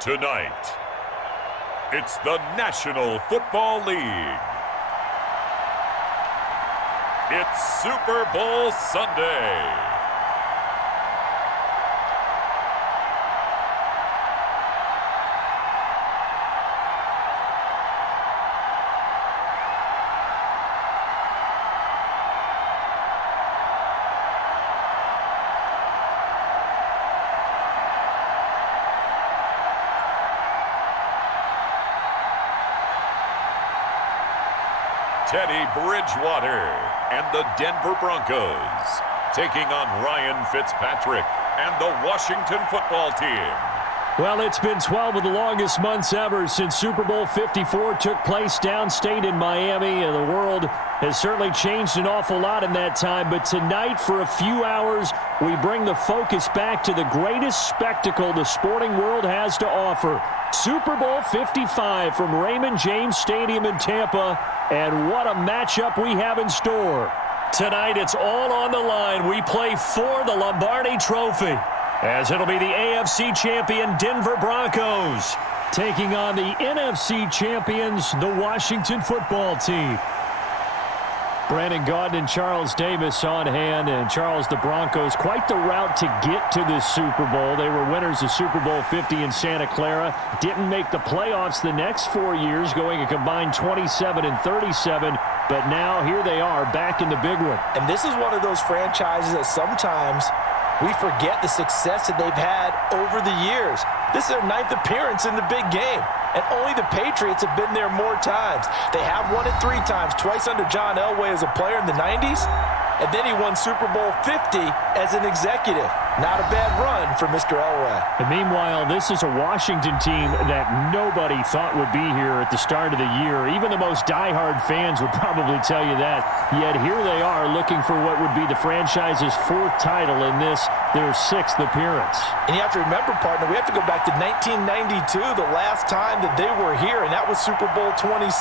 Tonight, it's the National Football League. It's Super Bowl Sunday. Teddy Bridgewater and the Denver Broncos taking on Ryan Fitzpatrick and the Washington Football Team. Well, it's been 12 of the longest months ever since Super Bowl 54 took place downstate in Miami, and the world has certainly changed an awful lot in that time. But tonight, for a few hours, we bring the focus back to the greatest spectacle the sporting world has to offer. Super Bowl 55 from Raymond James Stadium in Tampa, and what a matchup we have in store. Tonight, it's all on the line. We play for the Lombardi Trophy, as it'll be the AFC champion Denver Broncos taking on the NFC champions, the Washington Football Team. Brandon Gaudin and Charles Davis on hand. And Charles, the Broncos, quite the route to get to this Super Bowl. They were winners of Super Bowl 50 in Santa Clara. Didn't make the playoffs the next 4 years, going a combined 27 and 37. But now here they are back in the big one. And this is one of those franchises that sometimes we forget the success that they've had over the years. This is their 9th appearance in the big game. And only the Patriots have been there more times. They have won it 3 times, twice under John Elway as a player in the 90s. And then he won Super Bowl 50 as an executive. Not a bad run for Mr. Elway. And meanwhile, this is a Washington team that nobody thought would be here at the start of the year. Even the most diehard fans would probably tell you that. Yet here they are looking for what would be the franchise's 4th title in this, their 6th appearance. And you have to remember, partner, we have to go back to 1992, the last time that they were here, and that was Super Bowl 26.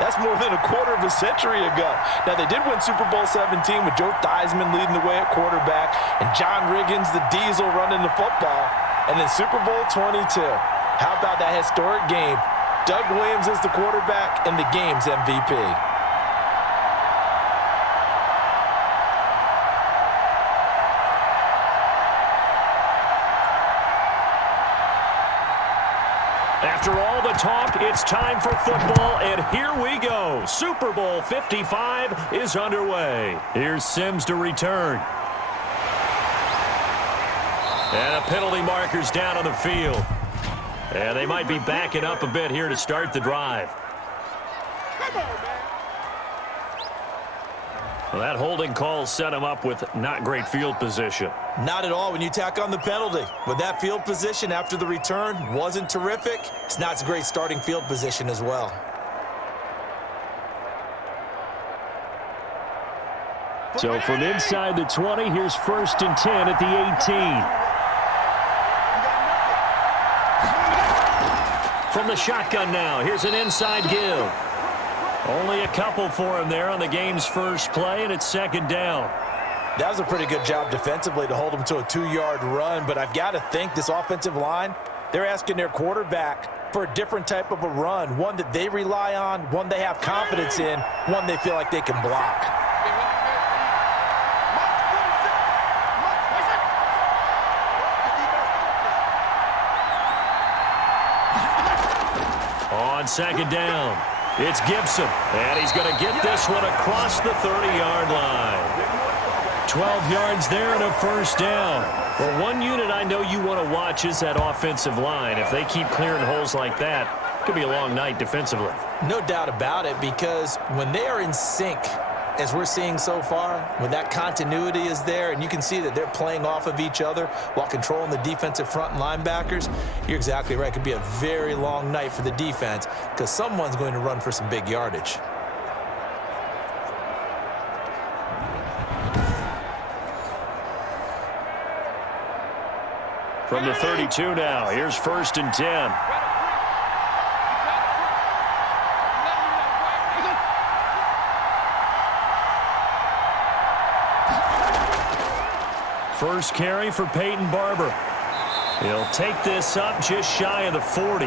That's more than a quarter of a century ago. Now, they did win Super Bowl 17 with Joe Theismann leading the way at quarterback and John Riggins, the Diesel, running the football. And then Super Bowl 22. How about that historic game? Doug Williams is the quarterback and the game's MVP. After all the talk, it's time for football, and here we go. Super Bowl 55 is underway. Here's Sims to return. And a penalty marker's down on the field. And they might be backing up a bit here to start the drive. Well, that holding call set him up with not great field position. Not at all when you tack on the penalty. With that field position after the return wasn't terrific, it's not a great starting field position as well. So from inside the 20, here's 1st and 10 at the 18. From the shotgun now, here's an inside give. Only a couple for him there on the game's first play, and it's 2nd down. That was a pretty good job defensively to hold him to a 2-yard run, but I've got to think this offensive line, they're asking their quarterback for a different type of a run, one that they rely on, one they have confidence in, one they feel like they can block. On 2nd down, it's Gibson, and he's going to get this one across the 30-yard line. 12 yards there and a 1st down. Well, one unit I know you want to watch is that offensive line. If they keep clearing holes like that, it could be a long night defensively. No doubt about it, because when they are in sync, as we're seeing so far, when that continuity is there and you can see that they're playing off of each other while controlling the defensive front and linebackers, you're exactly right. It could be a very long night for the defense because someone's going to run for some big yardage. From the 32 now, here's 1st and 10. First carry for Peyton Barber. He'll take this up just shy of the 40.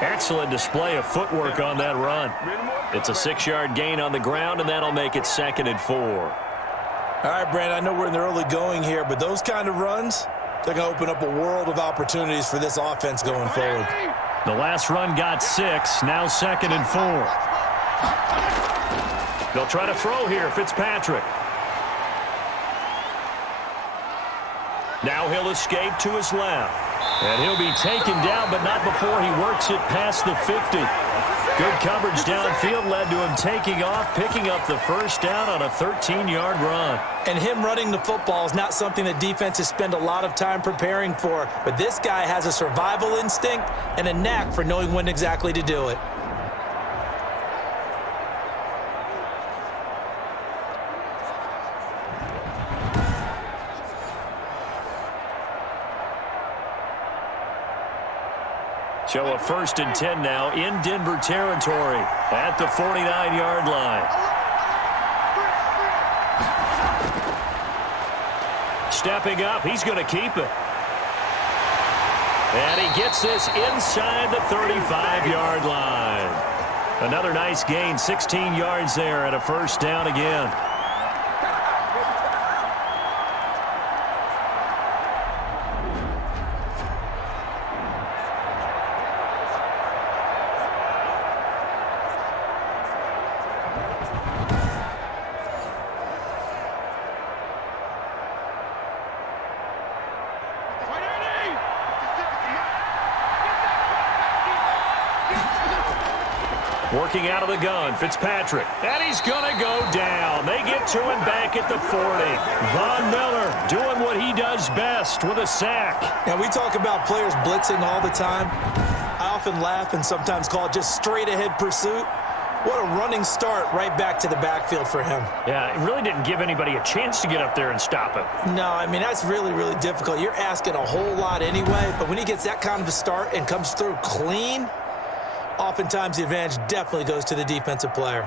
Excellent display of footwork on that run. It's a 6-yard gain on the ground, and that'll make it 2nd and 4. All right, Brandon, I know we're in the early going here, but those kind of runs, they're going to open up a world of opportunities for this offense going forward. The last run got 6, now 2nd and 4. They'll try to throw here, Fitzpatrick. Now he'll escape to his left. And he'll be taken down, but not before he works it past the 50. Good coverage downfield led to him taking off, picking up the first down on a 13-yard run. And him running the football is not something that defenses spend a lot of time preparing for. But this guy has a survival instinct and a knack for knowing when exactly to do it. So a 1st and 10 now in Denver territory at the 49-yard line. Stepping up, he's going to keep it. And he gets this inside the 35-yard line. Another nice gain, 16 yards there and a first down again. Working out of the gun, Fitzpatrick. And he's going to go down. They get to him back at the 40. Von Miller doing what he does best with a sack. Now, we talk about players blitzing all the time. I often laugh and sometimes call it just straight-ahead pursuit. What a running start right back to the backfield for him. Yeah, it really didn't give anybody a chance to get up there and stop him. No, I mean, that's really, really difficult. You're asking a whole lot anyway, but when he gets that kind of a start and comes through clean, oftentimes the advantage definitely goes to the defensive player.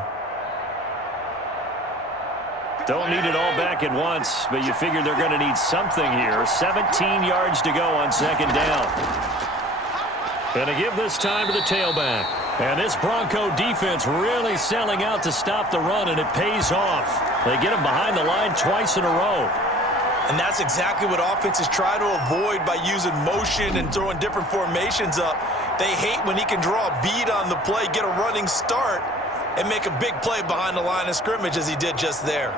Don't need it all back at once, but you figure they're going to need something here. 17 yards to go on 2nd down. Going to give this time to the tailback. And this Bronco defense really selling out to stop the run, and it pays off. They get him behind the line twice in a row. And that's exactly what offenses try to avoid by using motion and throwing different formations up. They hate when he can draw a bead on the play, get a running start, and make a big play behind the line of scrimmage as he did just there.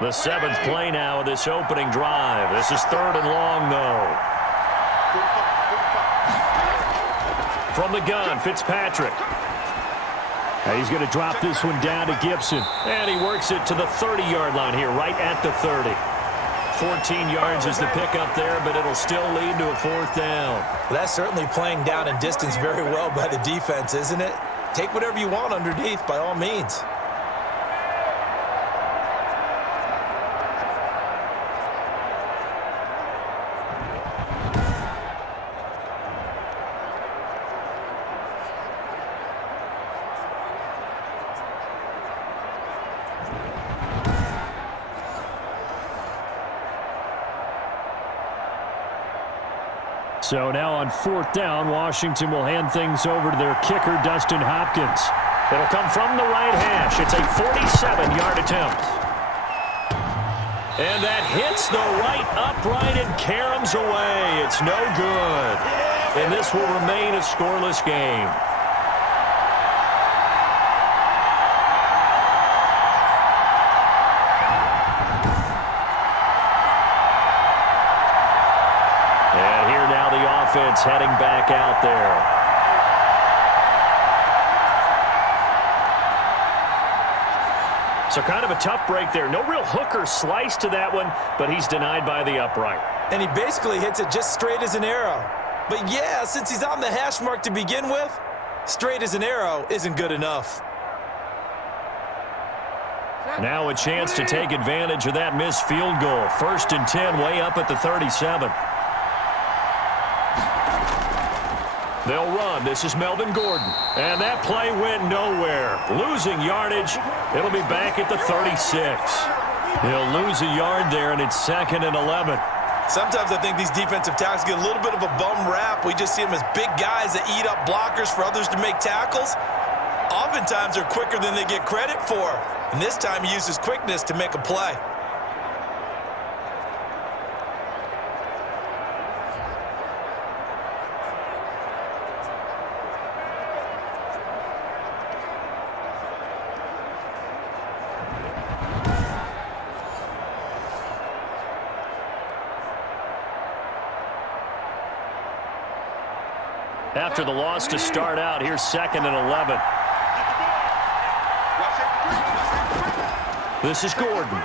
The 7th play now of this opening drive. This is 3rd and long, though. From the gun, Fitzpatrick. And he's going to drop this one down to Gibson. And he works it to the 30-yard line here, right at the 30. 14 yards is the pickup there, but it'll still lead to a 4th down. Well, that's certainly playing down and distance very well by the defense, isn't it? Take whatever you want underneath, by all means. So now on 4th down, Washington will hand things over to their kicker, Dustin Hopkins. It'll come from the right hash. It's a 47-yard attempt. And that hits the right upright and caroms away. It's no good. And this will remain a scoreless game. Offense heading back out there. So kind of a tough break there. No real hook or slice to that one, but he's denied by the upright. And he basically hits it just straight as an arrow. But yeah, since he's on the hash mark to begin with, straight as an arrow isn't good enough. Now a chance to take advantage of that missed field goal. 1st and 10, way up at the 37. They'll run. This is Melvin Gordon. And that play went nowhere. Losing yardage. It'll be back at the 36. He'll lose a yard there, and it's 2nd and 11. Sometimes I think these defensive tackles get a little bit of a bum rap. We just see them as big guys that eat up blockers for others to make tackles. Oftentimes they're quicker than they get credit for. And this time he uses quickness to make a play. After the loss to start out, here's 2nd and 11. This is Gordon.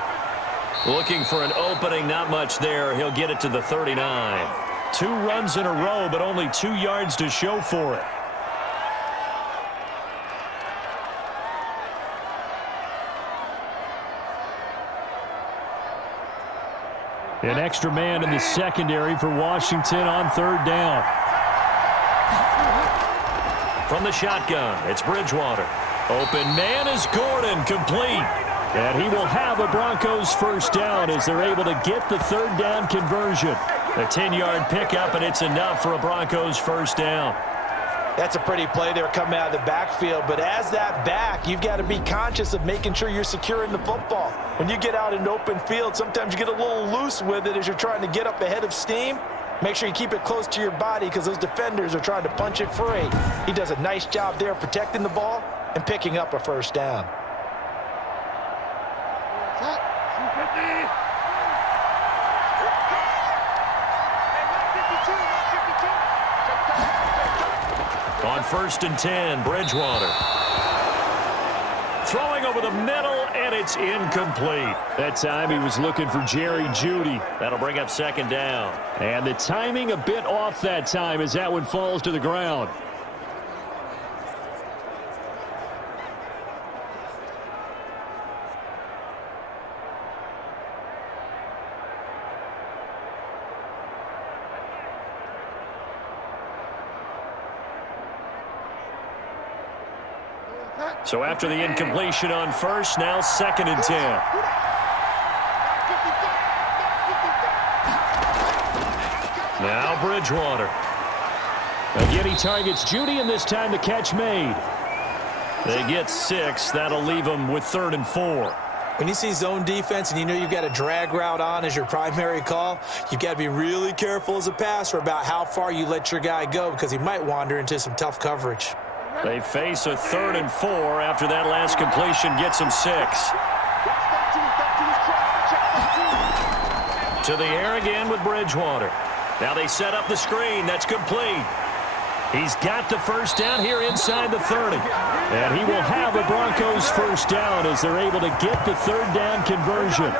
Looking for an opening, not much there. He'll get it to the 39. 2 runs in a row, but only 2 yards to show for it. An extra man in the secondary for Washington on 3rd down. From the shotgun, it's Bridgewater. Open man is Gordon, complete. And he will have a Broncos first down as they're able to get the 3rd down conversion. A 10-yard pickup, and it's enough for a Broncos first down. That's a pretty play there coming out of the backfield. But as that back, you've got to be conscious of making sure you're securing the football. When you get out in open field, sometimes you get a little loose with it as you're trying to get up ahead of steam. Make sure you keep it close to your body because those defenders are trying to punch it free. He does a nice job there protecting the ball and picking up a first down. On 1st and 10, Bridgewater. Throwing over the middle, and it's incomplete. That time he was looking for Jerry Jeudy. That'll bring up 2nd down. And the timing a bit off that time as that one falls to the ground. So after the incompletion on 1st, now 2nd and 10. Now Bridgewater. Again, he targets Jeudy, and this time the catch made. They get 6. That'll leave them with 3rd and 4. When you see zone defense and you know you've got a drag route on as your primary call, you've got to be really careful as a passer about how far you let your guy go because he might wander into some tough coverage. They face a 3rd and 4 after that last completion gets them 6. To the air again with Bridgewater. Now they set up the screen. That's complete. He's got the first down here inside the 30. And he will have a Broncos first down as they're able to get the 3rd down conversion.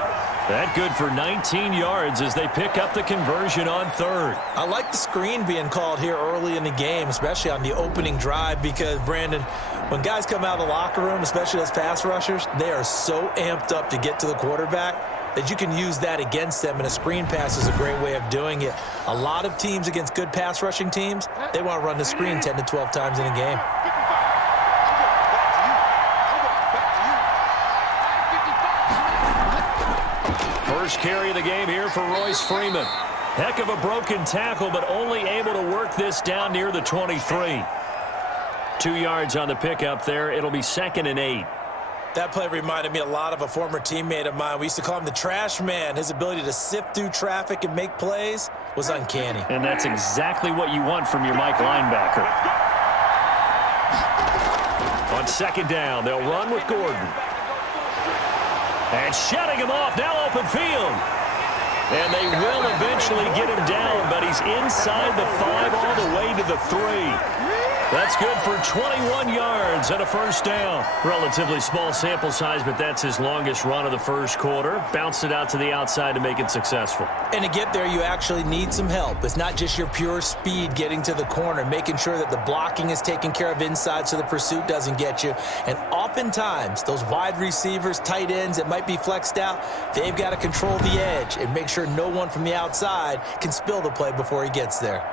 That good for 19 yards as they pick up the conversion on 3rd. I like the screen being called here early in the game, especially on the opening drive, because, Brandon, when guys come out of the locker room, especially as pass rushers, they are so amped up to get to the quarterback that you can use that against them, and a screen pass is a great way of doing it. A lot of teams against good pass rushing teams, they want to run the screen 10 to 12 times in a game. First carry of the game here for Royce Freeman. Heck of a broken tackle, but only able to work this down near the 23. 2 yards on the pickup there. It'll be 2nd and 8. That play reminded me a lot of a former teammate of mine. We used to call him the trash man. His ability to sift through traffic and make plays was uncanny. And that's exactly what you want from your Mike linebacker. On 2nd down, they'll run with Gordon. And shutting him off, now open field. And they will eventually get him down, but he's inside the 5 all the way to the 3. That's good for 21 yards and a first down. Relatively small sample size, but that's his longest run of the first quarter. Bounced it out to the outside to make it successful. And to get there, you actually need some help. It's not just your pure speed getting to the corner, making sure that the blocking is taken care of inside so the pursuit doesn't get you. And oftentimes, those wide receivers, tight ends that might be flexed out, they've got to control the edge and make sure no one from the outside can spill the play before he gets there.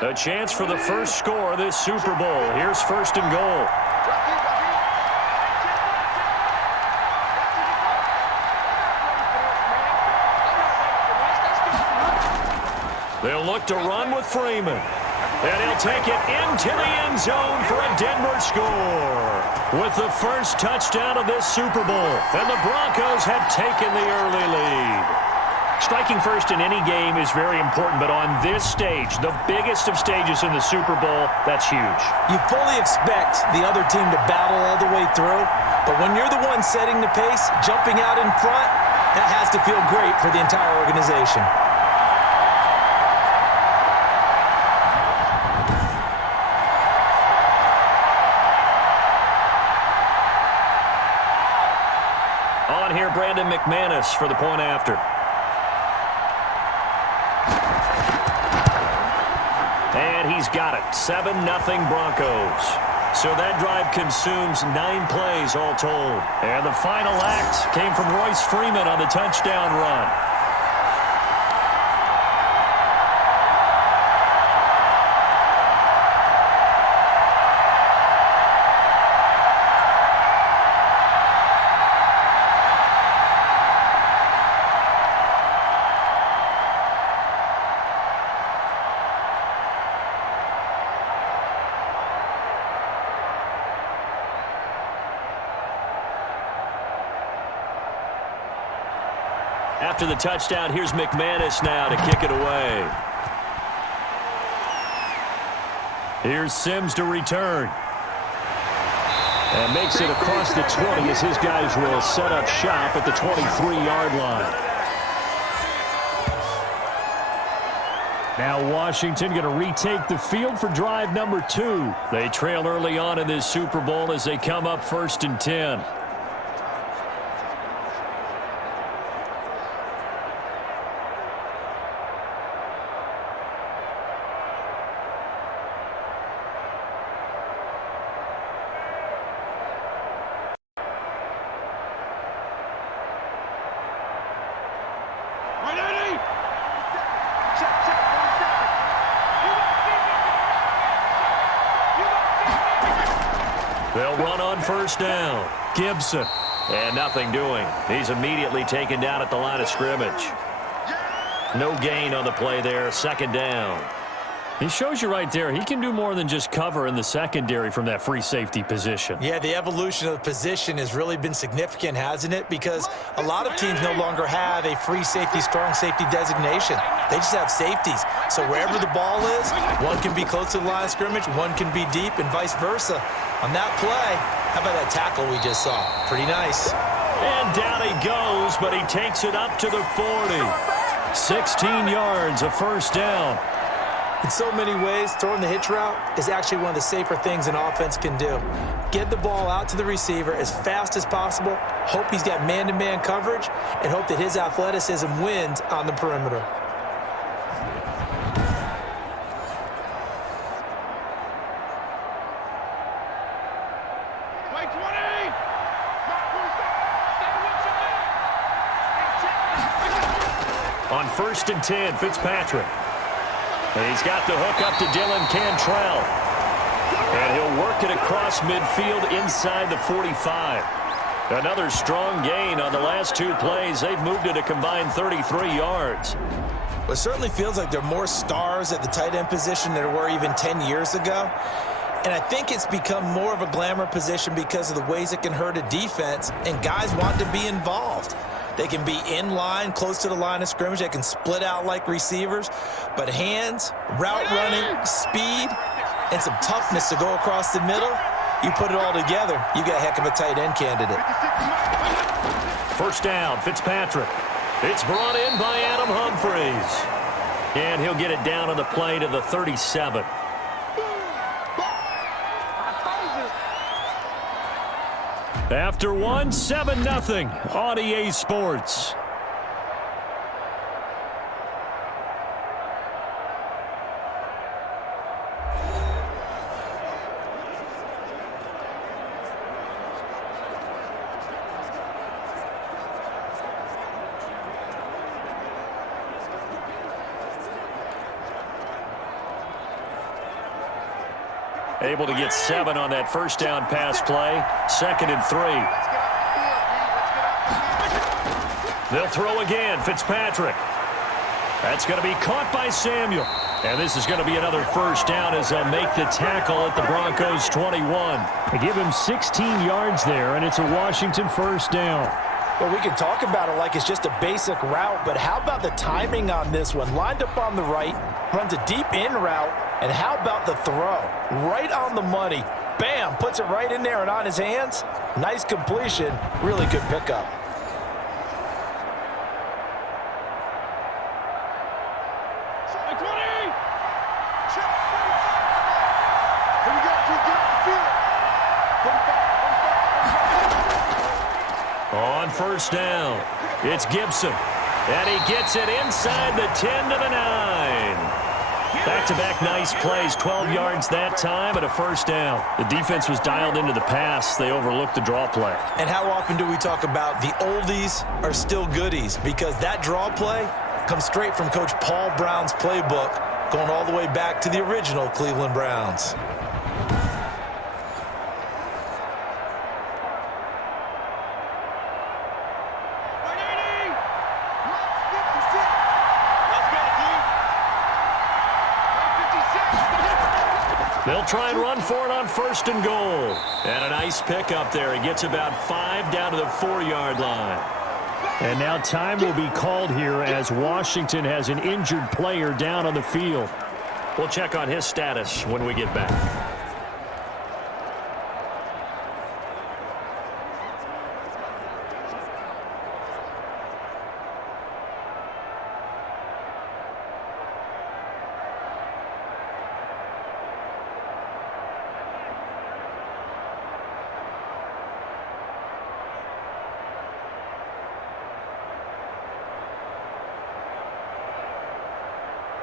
A chance for the first score of this Super Bowl. Here's first and goal. They'll look to run with Freeman. And he'll take it into the end zone for a Denver score. With the first touchdown of this Super Bowl. And the Broncos have taken the early lead. Striking first in any game is very important, but on this stage, the biggest of stages in the Super Bowl, that's huge. You fully expect the other team to battle all the way through, but when you're the one setting the pace, jumping out in front, that has to feel great for the entire organization. On here, Brandon McManus for the point after. And he's got it. 7-0 Broncos. So that drive consumes 9 plays all told. And the final act came from Royce Freeman on the touchdown run. After the touchdown, here's McManus now to kick it away. Here's Sims to return. And makes it across the 20 as his guys will set up shop at the 23-yard line. Now Washington going to retake the field for drive number 2. They trail early on in this Super Bowl as they come up 1st and 10. They'll run on first down. Gibson. And nothing doing. He's immediately taken down at the line of scrimmage. No gain on the play there. 2nd down. He shows you right there, he can do more than just cover in the secondary from that free safety position. Yeah, the evolution of the position has really been significant, hasn't it? Because a lot of teams no longer have a free safety, strong safety designation. They just have safeties. So wherever the ball is, one can be close to the line of scrimmage, one can be deep, and vice versa. On that play, how about that tackle we just saw? Pretty nice. And down he goes, but he takes it up to the 40. 16 yards, a first down. In so many ways, throwing the hitch route is actually one of the safer things an offense can do. Get the ball out to the receiver as fast as possible, hope he's got man-to-man coverage, and hope that his athleticism wins on the perimeter. On 1st and 10, Fitzpatrick. And he's got the hook up to Dylan Cantrell. And he'll work it across midfield inside the 45. Another strong gain on the last 2 plays. They've moved it a combined 33 yards. Well, it certainly feels like there are more stars at the tight end position than there were even 10 years ago. And I think it's become more of a glamour position because of the ways it can hurt a defense, and guys want to be involved. They can be in line, close to the line of scrimmage. They can split out like receivers. But hands, route running, speed, and some toughness to go across the middle, you put it all together, you got a heck of a tight end candidate. First down, Fitzpatrick. It's brought in by Adam Humphries. And he'll get it down on the play to the 37. After one, 7-0 on EA Sports. Able to get 7 on that first down pass play. 2nd and 3. They'll throw again. Fitzpatrick. That's going to be caught by Samuel. And this is going to be another first down as they'll make the tackle at the Broncos 21. They give him 16 yards there, and it's a Washington first down. Well, we can talk about it like it's just a basic route, but how about the timing on this one? Lined up on the right, runs a deep in route, and how about the throw? Right on the money. Bam, puts it right in there and on his hands. Nice completion. Really good pickup. On first down, it's Gibson. And he gets it inside the 10 to the 9. Back-to-back nice plays, 12 yards that time and a first down. The defense was dialed into the pass. They overlooked the draw play. And how often do we talk about the oldies are still goodies? Because that draw play comes straight from Coach Paul Brown's playbook, going all the way back to the original Cleveland Browns. They'll try and run for it on 1st and goal. And a nice pickup there. He gets about 5 down to the 4-yard line. And now time will be called here as Washington has an injured player down on the field. We'll check on his status when we get back.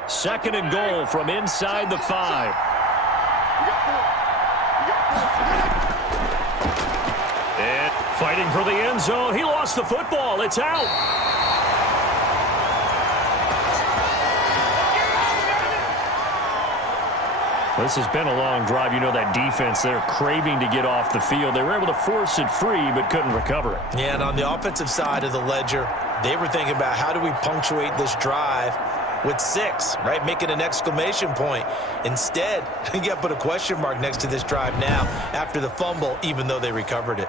Second and goal from inside the 5. And fighting for the end zone. He lost the football. It's out. This has been a long drive. You know that defense, they're craving to get off the field. They were able to force it free but couldn't recover it. Yeah, and on the offensive side of the ledger, they were thinking about how do we punctuate this drive with 6, right? Make it an exclamation point. Instead, you got to put a question mark next to this drive now after the fumble, even though they recovered it.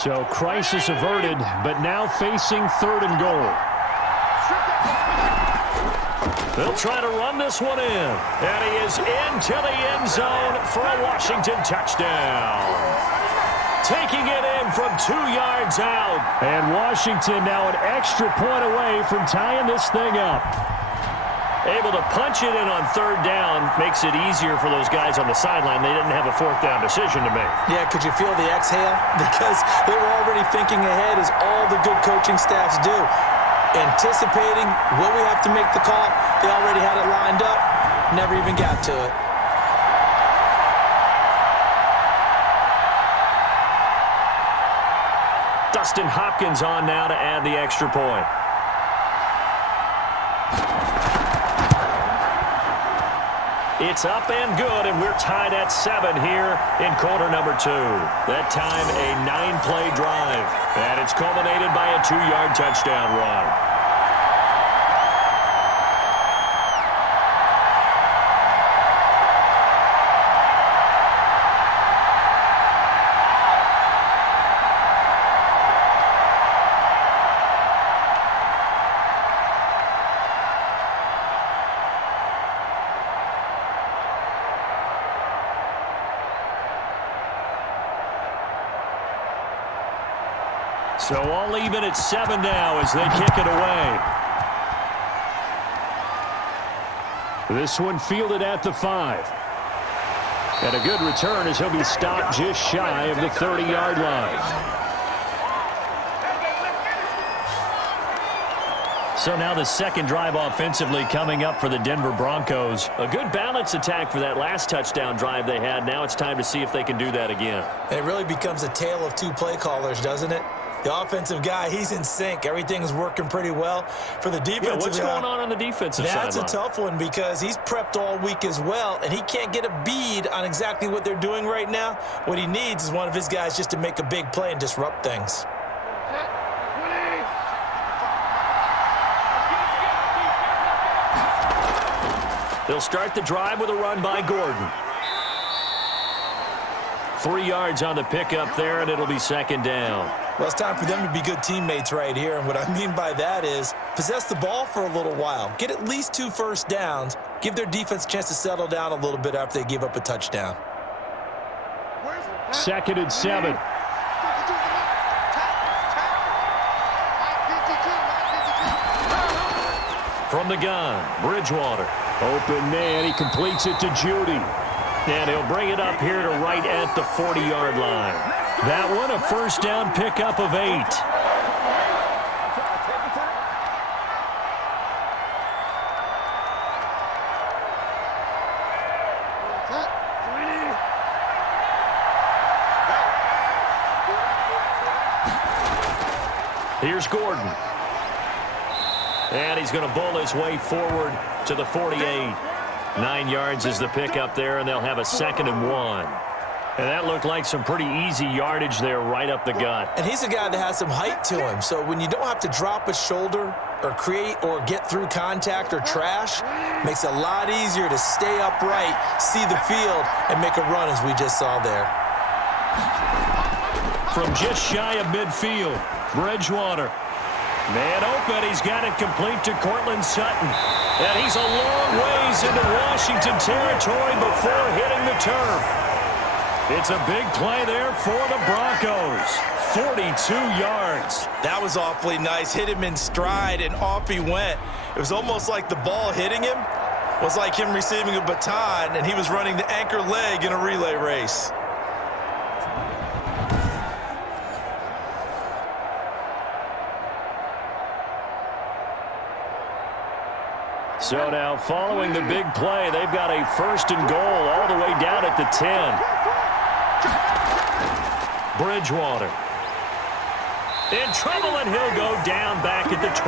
So crisis averted, but now facing 3rd and goal. They'll try to run this one in. And he is into the end zone for a Washington touchdown. Taking it in from 2 yards out. And Washington now an extra point away from tying this thing up. Able to punch it in on 3rd down makes it easier for those guys on the sideline. They didn't have a 4th down decision to make. Yeah, could you feel the exhale? Because they were already thinking ahead, as all the good coaching staffs do. Anticipating, will we have to make the call? They already had it lined up. Never even got to it. Dustin Hopkins on now to add the extra point. It's up and good, and we're tied at 7 here in quarter number 2. That time a 9-play drive, and it's culminated by a 2-yard touchdown run. So all even at 7 now as they kick it away. This one fielded at the 5. And a good return as he'll be stopped just shy of the 30-yard line. So now the second drive offensively coming up for the Denver Broncos. A good balance attack for that last touchdown drive they had. Now it's time to see if they can do that again. It really becomes a tale of 2 play callers, doesn't it? The offensive guy, he's in sync. Everything's working pretty well. For the defensive what's going on the defensive side? That's a tough one because he's prepped all week as well, and he can't get a bead on exactly what they're doing right now. What he needs is one of his guys just to make a big play and disrupt things. They'll start the drive with a run by Gordon. 3 yards on the pickup there, and it'll be second down. Well, it's time for them to be good teammates right here, and what I mean by that is possess the ball for a little while, get at least 2 first downs, give their defense a chance to settle down a little bit after they give up a touchdown. 2nd and 7. From the gun, Bridgewater. Open man, he completes it to Judy. And he'll bring it up here to right at the 40-yard line. That one, a first down pickup of 8. Here's Gordon. And he's going to bowl his way forward to the 48. 9 yards is the pickup there, and they'll have a 2nd and 1. And that looked like some pretty easy yardage there right up the gut. And he's a guy that has some height to him, so when you don't have to drop a shoulder or create or get through contact or trash, makes it a lot easier to stay upright, see the field, and make a run as we just saw there. From just shy of midfield, Bridgewater. Man open, he's got it complete to Cortland Sutton. And he's a long ways into Washington territory before hitting the turf. It's a big play there for the Broncos. 42 yards. That was awfully nice. Hit him in stride, and off he went. It was almost like the ball hitting him was like him receiving a baton, and he was running the anchor leg in a relay race. So now, following the big play, they've got a 1st and goal all the way down at the 10. Bridgewater. In trouble, and he'll go down back at the 12.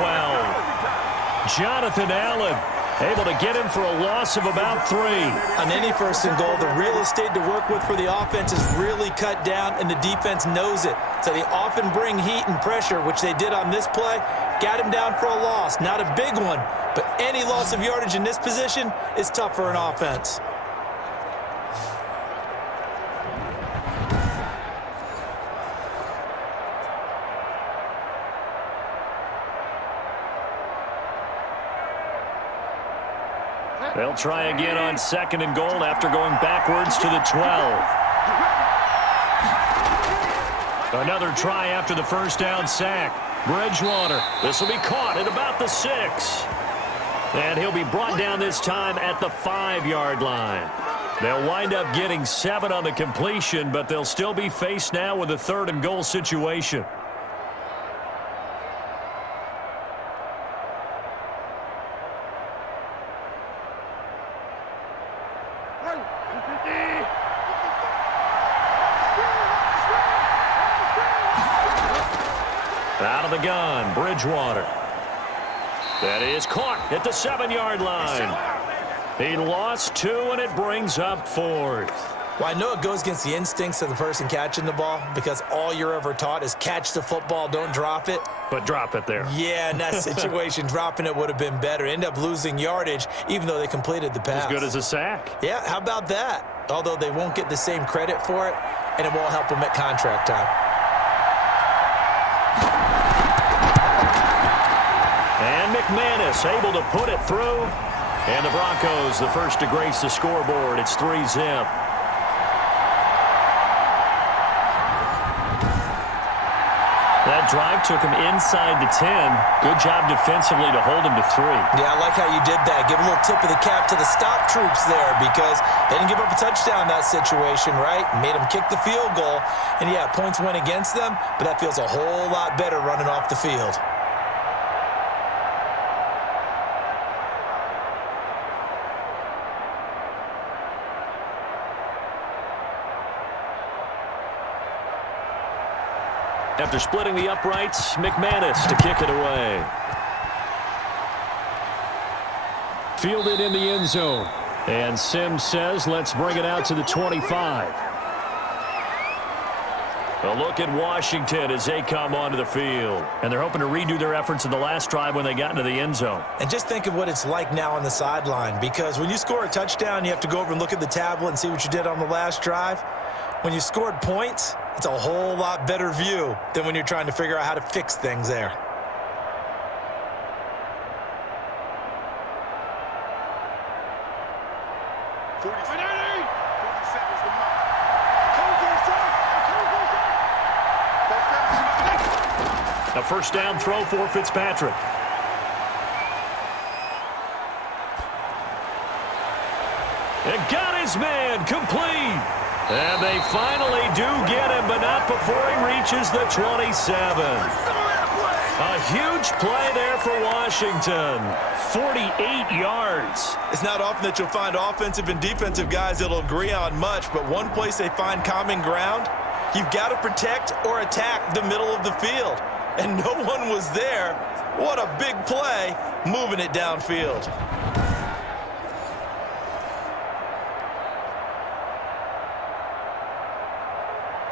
Jonathan Allen able to get him for a loss of about 3. On any 1st and goal, the real estate to work with for the offense is really cut down, and the defense knows it. So they often bring heat and pressure, which they did on this play. Got him down for a loss. Not a big one, but any loss of yardage in this position is tough for an offense. They'll try again on 2nd and goal after going backwards to the 12. Another try after the first down sack. Bridgewater. This will be caught at about the 6. And he'll be brought down this time at the 5-yard line. They'll wind up getting 7 on the completion, but they'll still be faced now with a 3rd and goal situation. Out of the gun, Bridgewater. That is caught at the 7-yard line. He lost 2, and it brings up 4th. Well, I know it goes against the instincts of the person catching the ball because all you're ever taught is catch the football, don't drop it. But drop it there. Yeah, in that situation, dropping it would have been better. End up losing yardage, even though they completed the pass. As good as a sack. Yeah, how about that? Although they won't get the same credit for it, and it won't help them at contract time. And McManus able to put it through. And the Broncos, the first to grace the scoreboard. It's 3-zip. That drive took him inside the 10. Good job defensively to hold him to 3. Yeah, I like how you did that. Give a little tip of the cap to the stop troops there because they didn't give up a touchdown in that situation, right? Made them kick the field goal. And, yeah, points went against them, but that feels a whole lot better running off the field. After splitting the uprights, McManus to kick it away. Fielded in the end zone. And Sims says, let's bring it out to the 25. A look at Washington as they come onto the field. And they're hoping to redo their efforts in the last drive when they got into the end zone. And just think of what it's like now on the sideline, because when you score a touchdown, you have to go over and look at the tablet and see what you did on the last drive. When you scored points, it's a whole lot better view than when you're trying to figure out how to fix things there. A first down throw for Fitzpatrick. And got his man complete. And they finally do get him, but not before he reaches the 27. A huge play there for Washington. 48 yards. It's not often that you'll find offensive and defensive guys that'll agree on much, but one place they find common ground, you've got to protect or attack the middle of the field. And no one was there. What a big play, moving it downfield.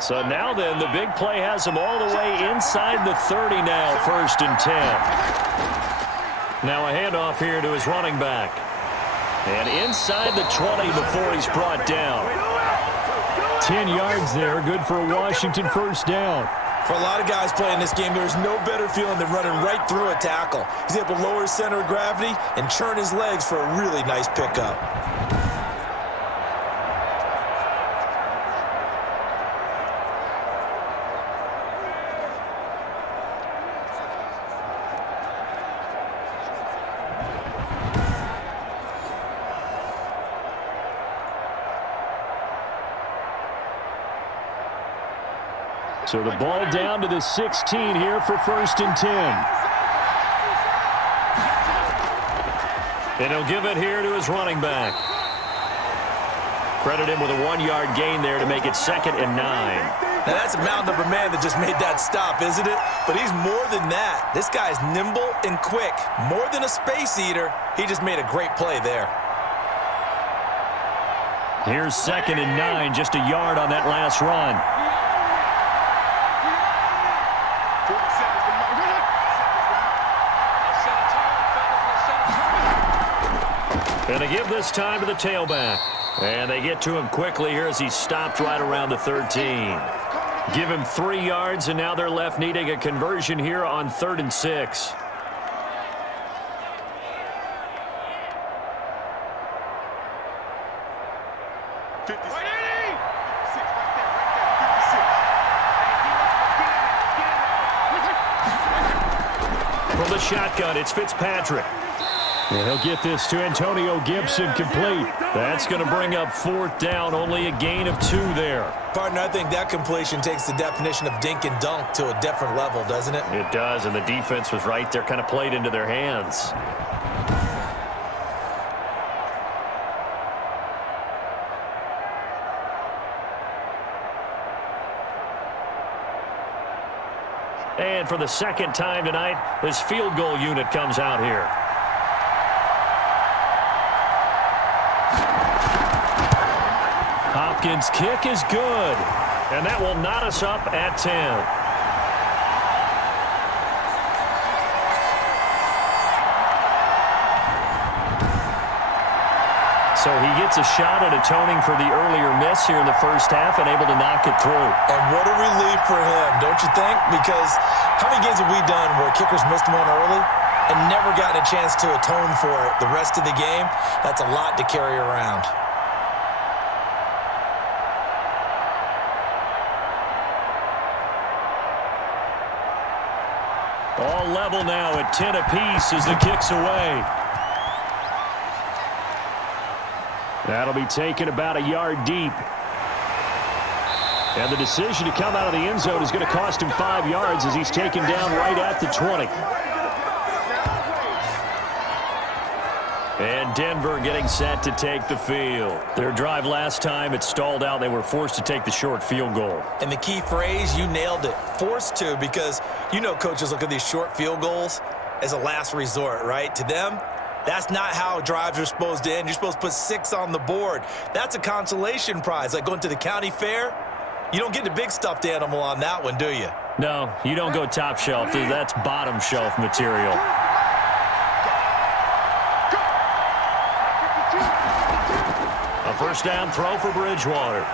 So now then, the big play has him all the way inside the 30 now, 1st and 10. Now a handoff here to his running back. And inside the 20 before he's brought down. 10 yards there, good for a Washington first down. For a lot of guys playing this game, there's no better feeling than running right through a tackle. He's able to lower his center of gravity and churn his legs for a really nice pickup. So the ball down to the 16 here for 1st and 10. And he'll give it here to his running back. Credit him with a 1-yard gain there to make it 2nd and 9. Now that's a mountain of a man that just made that stop, isn't it? But he's more than that. This guy's nimble and quick. More than a space eater, he just made a great play there. Here's 2nd and 9, just a yard on that last run. And they give this time to the tailback. And they get to him quickly here as he stopped right around the 13. Give him 3 yards, and now they're left needing a conversion here on 3rd and 6. From the shotgun, it's Fitzpatrick. And he'll get this to Antonio Gibson complete. That's going to bring up 4th down, only a gain of 2 there. Partner, I think that completion takes the definition of dink and dunk to a different level, doesn't it? It does, and the defense was right there, kind of played into their hands. And for the 2nd time tonight, this field goal unit comes out here. Hopkins' kick is good, and that will knot us up at 10. So he gets a shot at atoning for the earlier miss here in the first half and able to knock it through. And what a relief for him, don't you think? Because how many games have we done where kickers missed one early and never gotten a chance to atone for it the rest of the game? That's a lot to carry around. All level now at 10 apiece as the kick's away. That'll be taken about a yard deep. And the decision to come out of the end zone is going to cost him 5 yards as he's taken down right at the 20. And Denver getting set to take the field. Their drive last time, it stalled out. They were forced to take the short field goal. And the key phrase, you nailed it, forced to, because you know coaches look at these short field goals as a last resort, right? To them, that's not how drives are supposed to end. You're supposed to put 6 on the board. That's a consolation prize. Like going to the county fair, you don't get the big stuffed animal on that one, do you? No, you don't go top shelf. That's bottom shelf material. A first down throw for Bridgewater.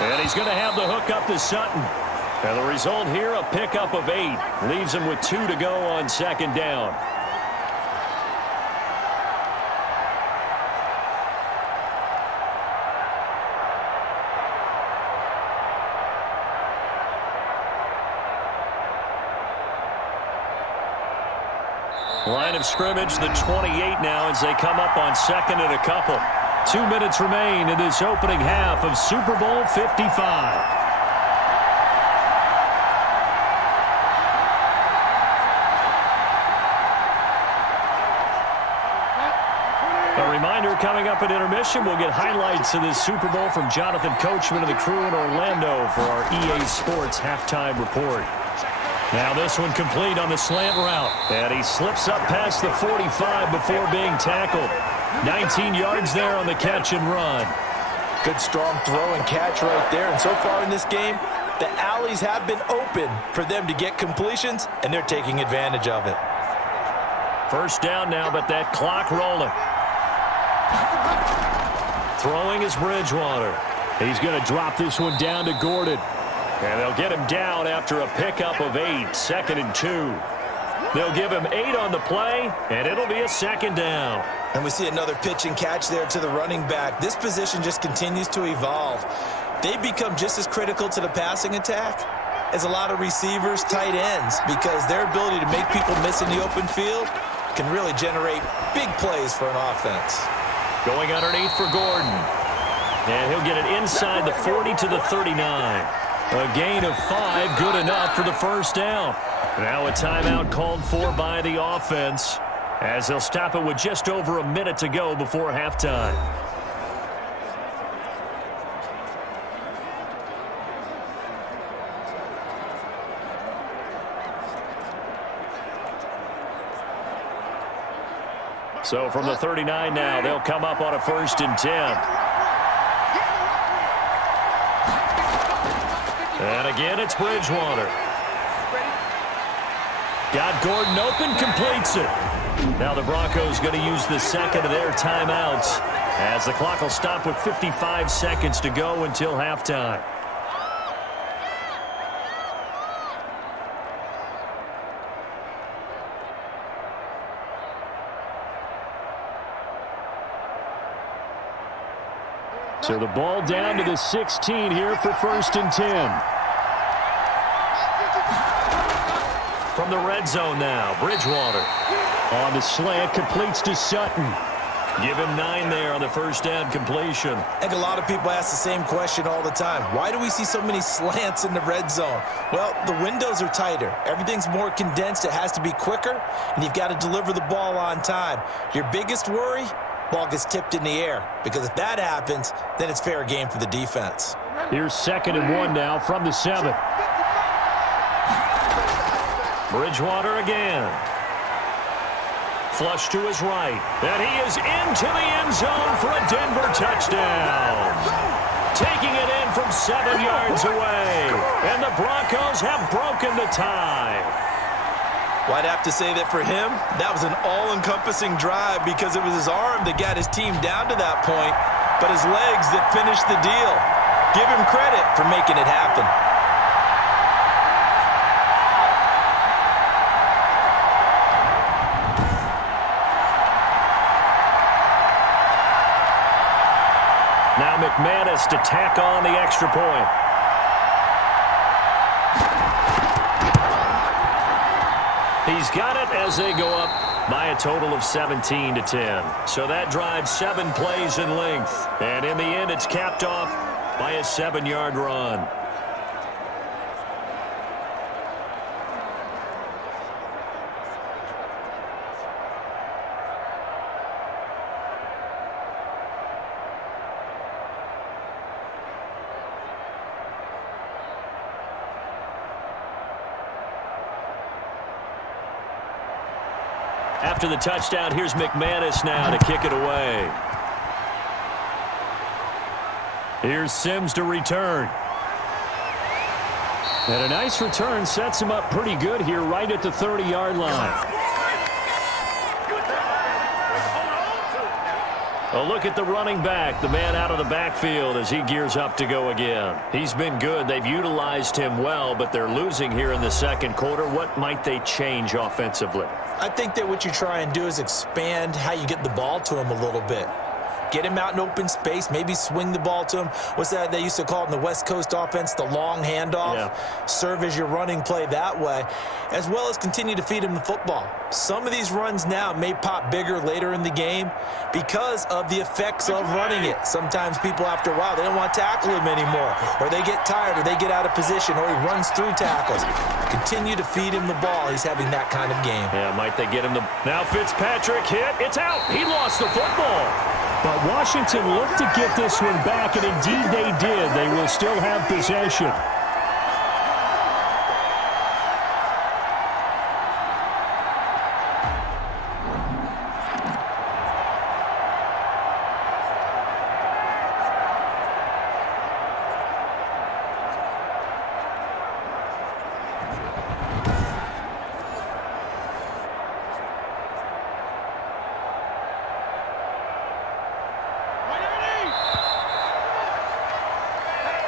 And he's going to have the hook up to Sutton. And the result here, a pickup of 8. Leaves him with 2 to go on second down. Line of scrimmage, the 28 now as they come up on second and a couple. 2 minutes remain in this opening half of Super Bowl 55. A reminder, coming up at intermission, we'll get highlights of this Super Bowl from Jonathan Coachman and the crew in Orlando for our EA Sports halftime report. Now this one complete on the slant route. And he slips up past the 45 before being tackled. 19 yards there on the catch and run. Good strong throw and catch right there. And so far in this game, the alleys have been open for them to get completions, and they're taking advantage of it. First down now, but that clock rolling. Throwing is Bridgewater. He's going to drop this one down to Gordon. And they'll get him down after a pickup of 8, 2nd and 2. They'll give him 8 on the play, and it'll be a second down. And we see another pitch and catch there to the running back. This position just continues to evolve. They become just as critical to the passing attack as a lot of receivers, tight ends, because their ability to make people miss in the open field can really generate big plays for an offense. Going underneath for Gordon. And he'll get it inside the 40 to the 39. A gain of 5, good enough for the first down. Now a timeout called for by the offense, as they'll stop it with just over a minute to go before halftime. So from the 39 now, they'll come up on a 1st and 10. And again, it's Bridgewater. Got Gordon open, completes it. Now the Broncos going to use the second of their timeouts, as the clock will stop with 55 seconds to go until halftime. So the ball down to the 16 here for 1st and 10. From the red zone now, Bridgewater on the slant, completes to Sutton. Give him 9 there on the first down completion. I think a lot of people ask the same question all the time. Why do we see so many slants in the red zone? Well, the windows are tighter. Everything's more condensed. It has to be quicker, and you've got to deliver the ball on time. Your biggest worry? Ball gets tipped in the air, because if that happens, then it's fair game for the defense. Here's 2nd and 1 now from the 7. Bridgewater again. Flush to his right. And he is into the end zone for a Denver touchdown. Taking it in from 7 yards away. And the Broncos have broken the tie. Well, I'd have to say that for him, that was an all-encompassing drive, because it was his arm that got his team down to that point, but his legs that finished the deal. Give him credit for making it happen. Now McManus to tack on the extra point. He's got it as they go up by a total of 17 to 10. So that drives 7 plays in length. And in the end, it's capped off by a 7-yard run. After the touchdown, here's McManus now to kick it away. Here's Sims to return. And a nice return sets him up pretty good here right at the 30-yard line. A look at the running back, the man out of the backfield as he gears up to go again. He's been good. They've utilized him well, but they're losing here in the second quarter. What might they change offensively? I think that what you try and do is expand how you get the ball to him a little bit. Get him out in open space, maybe swing the ball to him. What's that they used to call it in the West Coast offense, the long handoff? Yeah. Serve as your running play that way, as well as continue to feed him the football. Some of these runs now may pop bigger later in the game because of the effects of running it. Sometimes people, after a while, they don't want to tackle him anymore, or they get tired, or they get out of position, or he runs through tackles. Continue to feed him the ball. He's having that kind of game. Yeah, might they get him the... Now Fitzpatrick hit. It's out. He lost the football. But Washington looked to get this one back, and indeed they did. They will still have possession.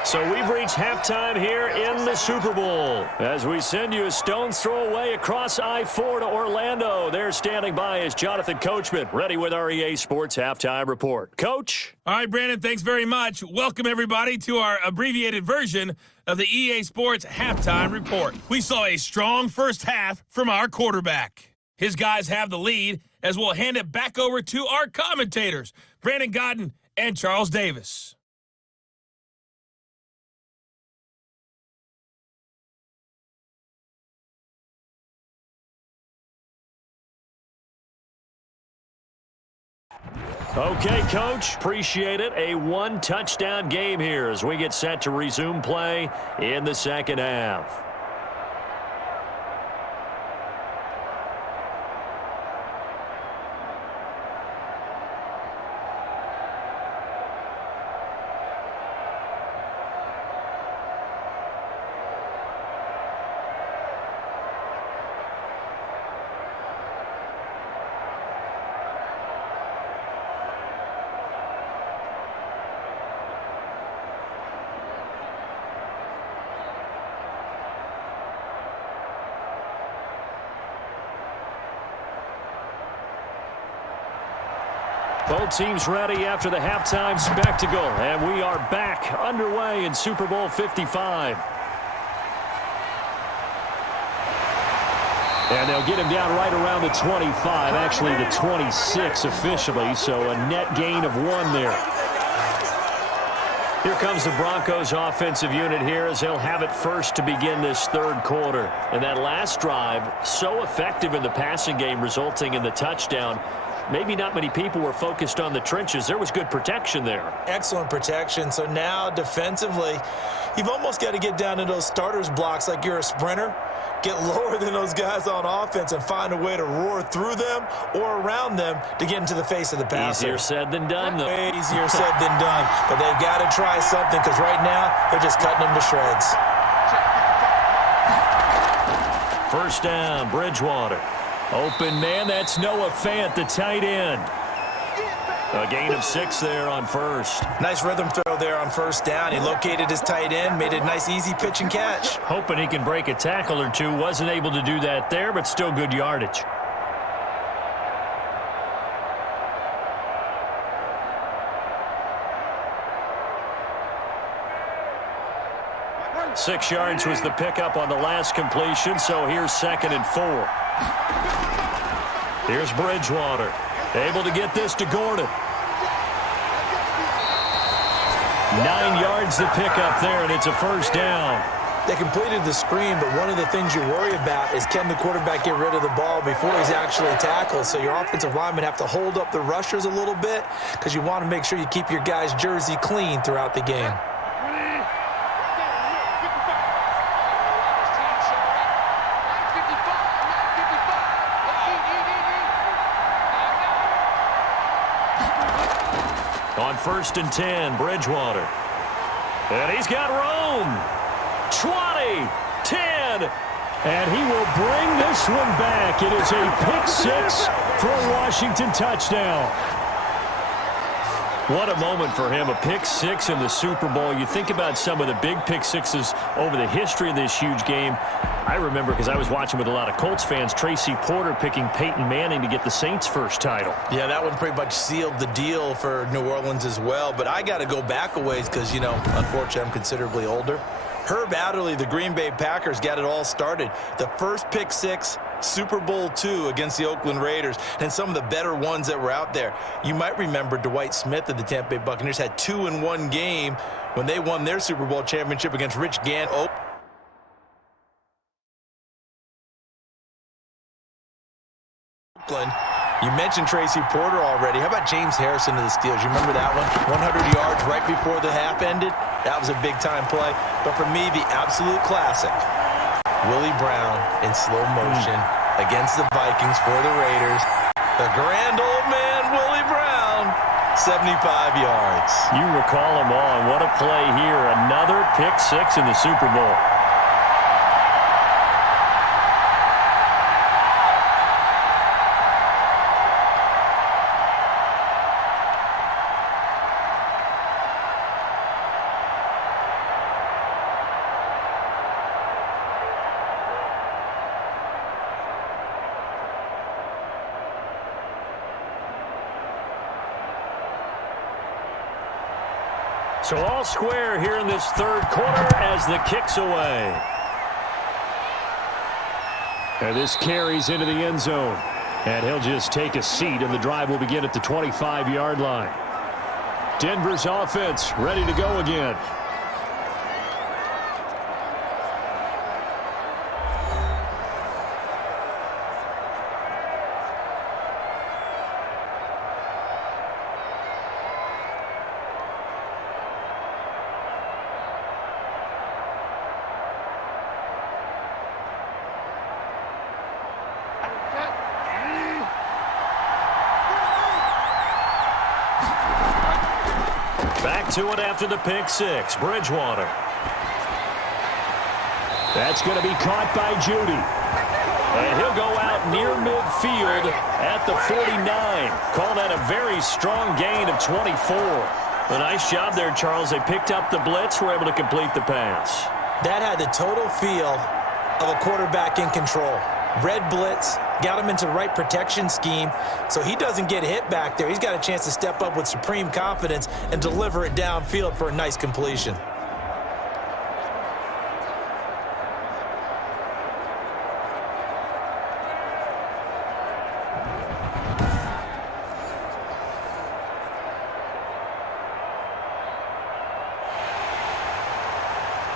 So we've reached halftime here in the Super Bowl as we send you a stone's throw away across I-4 to Orlando. There standing by is Jonathan Coachman, ready with our EA Sports Halftime Report. Coach? All right, Brandon, thanks very much. Welcome, everybody, to our abbreviated version of the EA Sports Halftime Report. We saw a strong first half from our quarterback. His guys have the lead as we'll hand it back over to our commentators, Brandon Godden and Charles Davis. Okay, Coach, appreciate it. A one-touchdown game here as we get set to resume play in the second half. Both teams ready after the halftime spectacle, and we are back underway in Super Bowl 55. And they'll get him down right around the 25, actually the 26 officially, so a net gain of 1 there. Here comes the Broncos offensive unit here as they'll have it first to begin this third quarter. And that last drive, so effective in the passing game, resulting in the touchdown. Maybe not many people were focused on the trenches. There was good protection there. Excellent protection. So now defensively, you've almost got to get down to those starters blocks like you're a sprinter. Get lower than those guys on offense and find a way to roar through them or around them to get into the face of the passer. Easier said than done, though. Way easier said than done. But they've got to try something because right now they're just cutting them to shreds. First down, Bridgewater. Open man, that's Noah Fant, the tight end. A gain of 6 there on first. Nice rhythm throw there on first down. He located his tight end, made it a nice easy pitch and catch. Hoping he can break a tackle or two. Wasn't able to do that there, but still good yardage. Six yards was the pickup on the last completion, so here's 2nd and 4. Here's Bridgewater, able to get this to Gordon. 9 yards to pick up there, and it's a first down. They completed the screen, but one of the things you worry about is can the quarterback get rid of the ball before he's actually tackled? So your offensive linemen have to hold up the rushers a little bit because you want to make sure you keep your guy's jersey clean throughout the game. 1st and 10, Bridgewater. And he's got room. 20, 10, and he will bring this one back. It is a pick-6 for a Washington touchdown. What a moment for him, a pick-6 in the Super Bowl. You think about some of the big pick-6s over the history of this huge game. I remember, because I was watching with a lot of Colts fans, Tracy Porter picking Peyton Manning to get the Saints' first title. Yeah, that one pretty much sealed the deal for New Orleans as well. But I got to go back a ways because, you know, unfortunately, I'm considerably older. Herb Adderley, the Green Bay Packers, got it all started. The first pick-6, Super Bowl II against the Oakland Raiders, and some of the better ones that were out there. You might remember Dwight Smith of the Tampa Bay Buccaneers had 2 in one game when they won their Super Bowl championship against Rich Gann. Oakland. You mentioned Tracy Porter already. How about James Harrison of the Steelers? You remember that one? 100 yards right before the half ended. That was a big-time play. But for me, the absolute classic, Willie Brown in slow motion against the Vikings for the Raiders. The grand old man, Willie Brown, 75 yards. You recall them all. What a play here. Another pick-6 in the Super Bowl. So all square here in this third quarter as the kick's away. And this carries into the end zone. And he'll just take a seat, and the drive will begin at the 25-yard line. Denver's offense ready to go again. Back to it after the pick-6. Bridgewater. That's going to be caught by Judy. And he'll go out near midfield at the 49. Call that a very strong gain of 24. A nice job there, Charles. They picked up the blitz, were able to complete the pass. That had the total feel of a quarterback in control. Red blitz, got him into the right protection scheme, so he doesn't get hit back there. He's got a chance to step up with supreme confidence and deliver it downfield for a nice completion.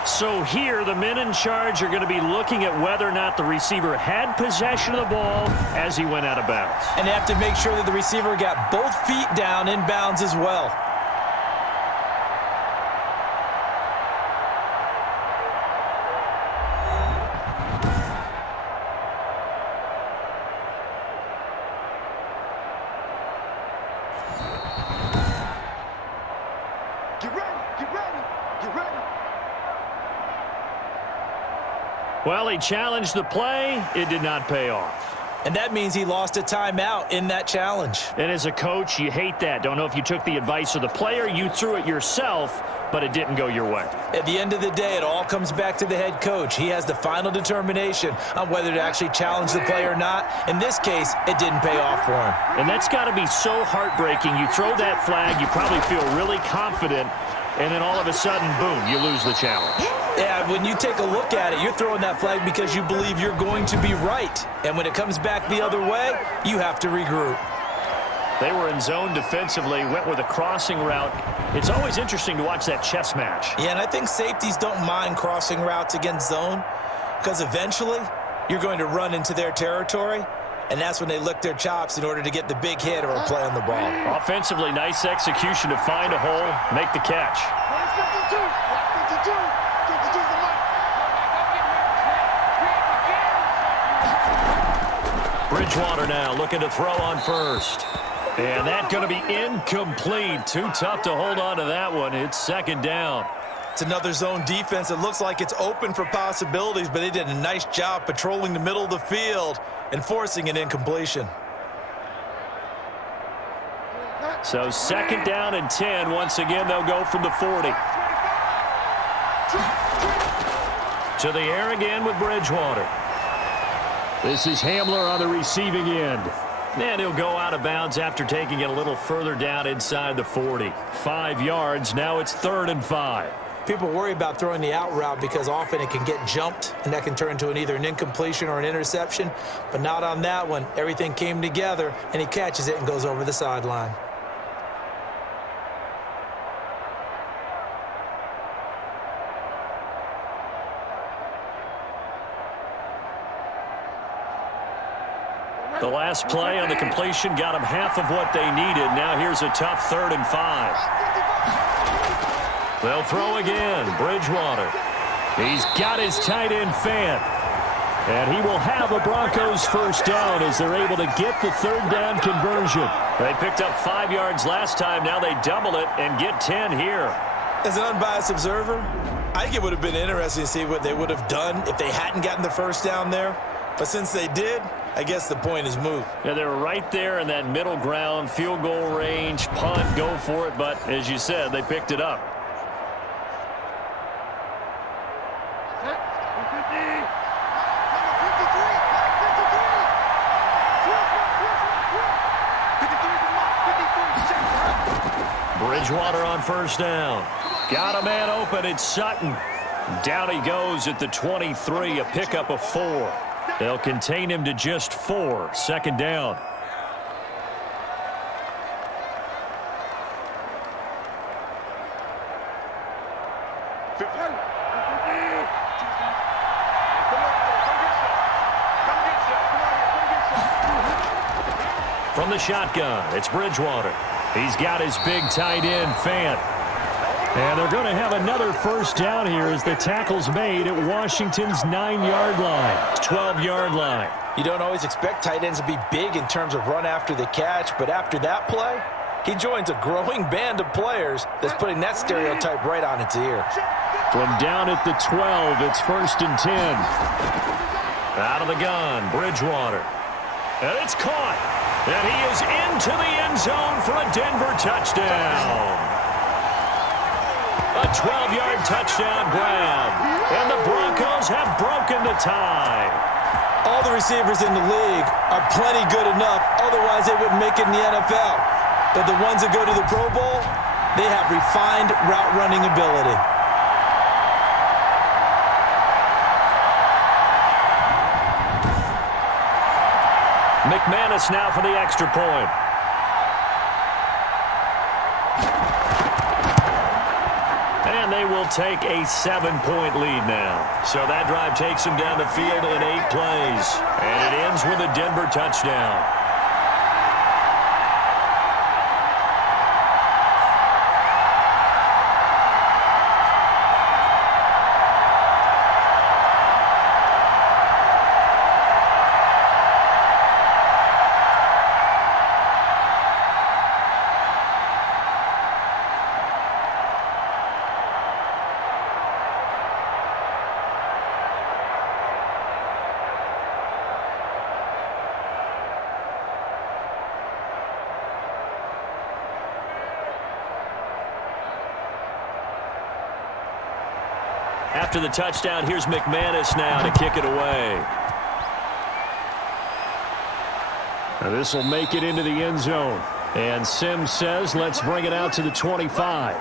So here, the men in charge are going to be looking at whether or not the receiver had possession of the ball as he went out of bounds. And they have to make sure that the receiver got both feet down in bounds as well. Well, he challenged the play. It did not pay off. And that means he lost a timeout in that challenge. And as a coach, you hate that. Don't know if you took the advice of the player, you threw it yourself, but it didn't go your way. At the end of the day, it all comes back to the head coach. He has the final determination on whether to actually challenge the play or not. In this case, it didn't pay off for him. And that's got to be so heartbreaking. You throw that flag, you probably feel really confident, and then all of a sudden, boom, you lose the challenge. Yeah, when you take a look at it, you're throwing that flag because you believe you're going to be right. And when it comes back the other way, you have to regroup. They were in zone defensively, went with a crossing route. It's always interesting to watch that chess match. Yeah, and I think safeties don't mind crossing routes against zone because eventually you're going to run into their territory, and that's when they lick their chops in order to get the big hit or a play on the ball. Offensively, nice execution to find a hole, make the catch. Bridgewater now looking to throw on first. And that's going to be incomplete. Too tough to hold on to that one. It's second down. It's another zone defense. It looks like it's open for possibilities, but they did a nice job patrolling the middle of the field and forcing an incompletion. So second down and 10. Once again, they'll go from the 40. To the air again with Bridgewater. This is Hamler on the receiving end. And he'll go out of bounds after taking it a little further down inside the 40. 5 yards. Now it's 3rd and 5. People worry about throwing the out route because often it can get jumped, and that can turn into either an incompletion or an interception. But not on that one. Everything came together, and he catches it and goes over the sideline. The last play on the completion got them half of what they needed. Now here's a tough 3rd and 5. They'll throw again. Bridgewater. He's got his tight end Fant. And he will have a Broncos first down as they're able to get the 3rd down conversion. They picked up 5 yards last time. Now they double it and get 10 here. As an unbiased observer, I think it would have been interesting to see what they would have done if they hadn't gotten the first down there. But since they did, I guess the point is moot. Yeah, they were right there in that middle ground, field goal range, punt, go for it. But as you said, they picked it up. Bridgewater on first down. Got a man open. It's Sutton. Down he goes at the 23, a pickup of 4. They'll contain him to just 4. Second down. From the shotgun, it's Bridgewater. He's got his big tight end, Fant. And they're going to have another first down here as the tackle's made at Washington's 9-yard line, 12-yard line. You don't always expect tight ends to be big in terms of run after the catch, but after that play, he joins a growing band of players that's putting that stereotype right on its ear. From down at the 12, it's 1st and 10. Out of the gun, Bridgewater. And it's caught. And he is into the end zone for a Denver touchdown. A 12-yard touchdown grab. And the Broncos have broken the tie. All the receivers in the league are plenty good enough, otherwise they wouldn't make it in the NFL. But the ones that go to the Pro Bowl, they have refined route running ability. McManus now for the extra point. And they will take a 7-point lead now. So that drive takes them down the field in 8 plays. And it ends with a Denver touchdown. After the touchdown, here's McManus now to kick it away. Now this will make it into the end zone. And Sims says, let's bring it out to the 25.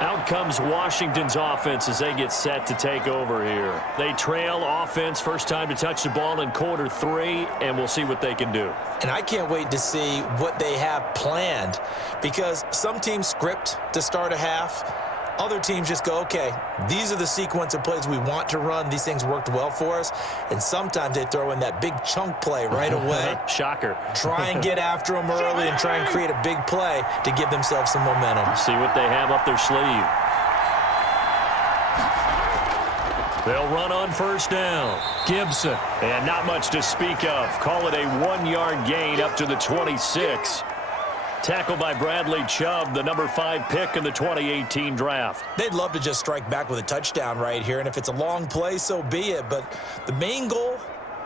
Out comes Washington's offense as they get set to take over here. They trail offense, first time to touch the ball in quarter 3, and we'll see what they can do. And I can't wait to see what they have planned, because some teams script to start a half. Other teams just go, okay, these are the sequence of plays we want to run. These things worked well for us. And sometimes they throw in that big chunk play right away. Shocker. Try and get after them early and try and create a big play to give themselves some momentum. See what they have up their sleeve. They'll run on first down. Gibson. And not much to speak of. Call it a 1-yard gain up to the 26. Tackled by Bradley Chubb, the number 5 pick in the 2018 draft. They'd love to just strike back with a touchdown right here, and if it's a long play, so be it. But the main goal,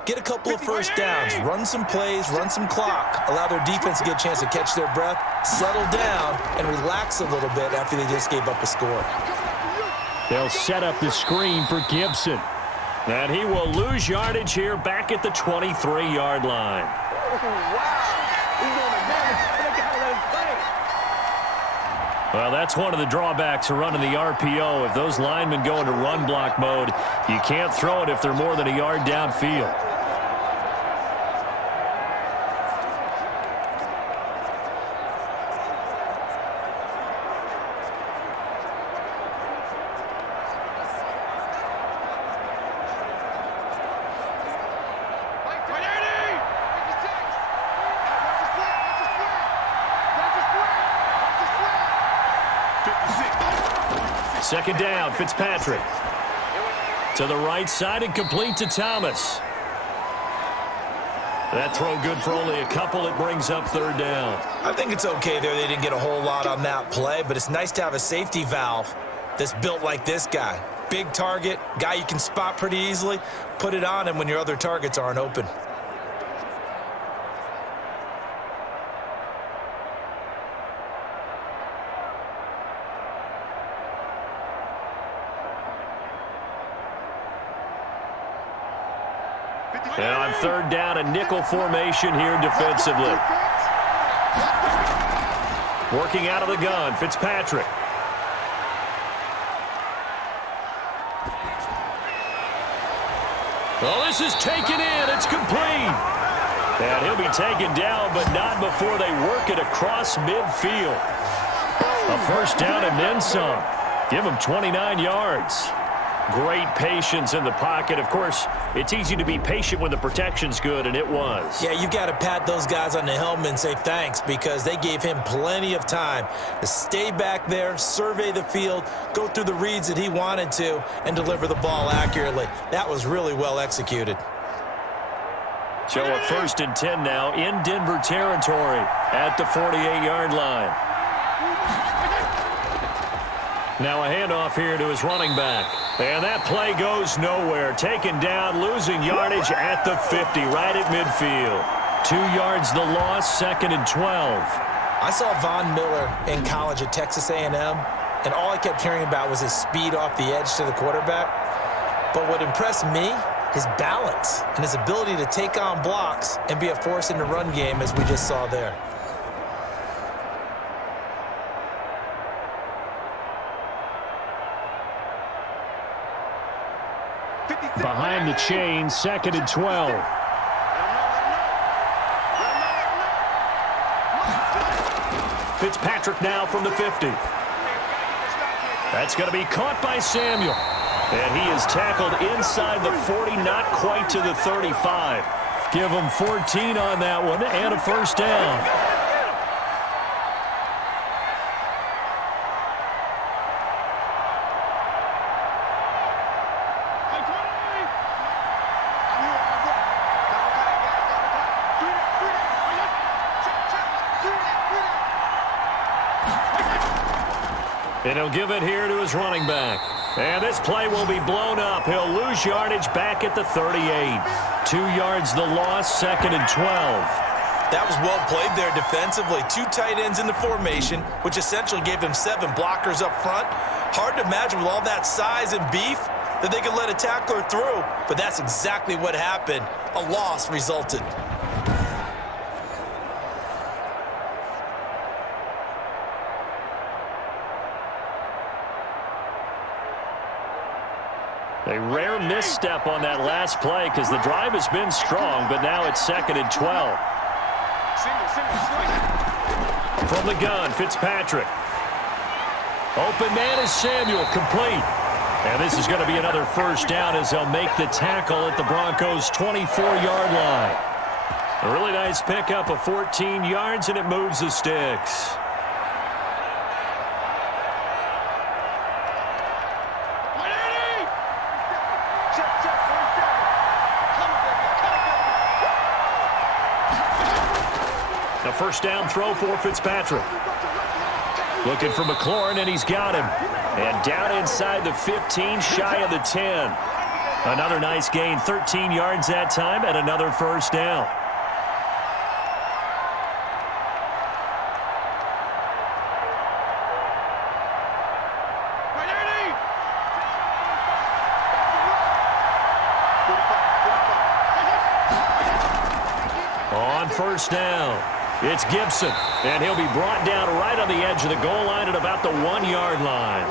get a couple of first downs, run some plays, run some clock, allow their defense to get a chance to catch their breath, settle down, and relax a little bit after they just gave up a score. They'll set up the screen for Gibson. And he will lose yardage here back at the 23-yard line. Well, that's one of the drawbacks of running the RPO. If those linemen go into run block mode, you can't throw it if they're more than a yard downfield. Second down, Fitzpatrick. To the right side and complete to Thomas. That throw good for only a couple. It brings up third down. I think it's okay there. They didn't get a whole lot on that play, but it's nice to have a safety valve that's built like this guy. Big target, guy you can spot pretty easily. Put it on him when your other targets aren't open. And on third down, a nickel formation here defensively. Working out of the gun, Fitzpatrick. Oh, this is taken in. It's complete. And he'll be taken down, but not before they work it across midfield. A first down and then some. Give him 29 yards. Great patience in the pocket. Of course, it's easy to be patient when the protection's good, and it was. Yeah, you've got to pat those guys on the helmet and say thanks because they gave him plenty of time to stay back there, survey the field, go through the reads that he wanted to, and deliver the ball accurately. That was really well executed. So a 1st and 10 now in Denver territory at the 48-yard line. Now a handoff here to his running back. And that play goes nowhere. Taken down, losing yardage at the 50, right at midfield. 2 yards the loss, 2nd and 12. I saw Von Miller in college at Texas A&M, and all I kept hearing about was his speed off the edge to the quarterback. But what impressed me, his balance and his ability to take on blocks and be a force in the run game as we just saw there. Behind the chain, 2nd and 12. Fitzpatrick now from the 50. That's going to be caught by Samuel. And he is tackled inside the 40, not quite to the 35. Give him 14 on that one and a first down. And he'll give it here to his running back. And this play will be blown up. He'll lose yardage back at the 38. 2 yards the loss, 2nd and 12. That was well played there defensively. 2 tight ends in the formation, which essentially gave them 7 blockers up front. Hard to imagine with all that size and beef that they could let a tackler through. But that's exactly what happened. A loss resulted. A rare misstep on that last play because the drive has been strong, but now it's 2nd and 12. From the gun, Fitzpatrick. Open man is Samuel, complete. And this is going to be another first down as they'll make the tackle at the Broncos' 24-yard line. A really nice pickup of 14 yards, and it moves the sticks. first down throw for Fitzpatrick. Looking for McLaurin, and he's got him. And down inside the 15, shy of the 10. Another nice gain, 13 yards that time, and another first down. On first down, it's Gibson, and he'll be brought down right on the edge of the goal line at about the 1-yard line.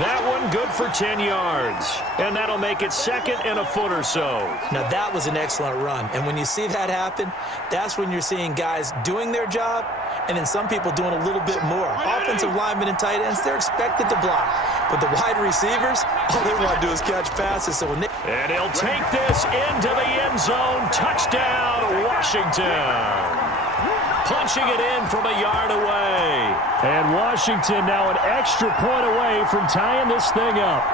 That one good for 10 yards, and that'll make it second and a foot or so. Now, that was an excellent run, and when you see that happen, that's when you're seeing guys doing their job and then some people doing a little bit more. Offensive linemen and tight ends, they're expected to block, but the wide receivers, all they want to do is catch passes. So when they... And he'll take this into the end zone. Touchdown, Washington. Punching it in from a yard away. And Washington now an extra point away from tying this thing up.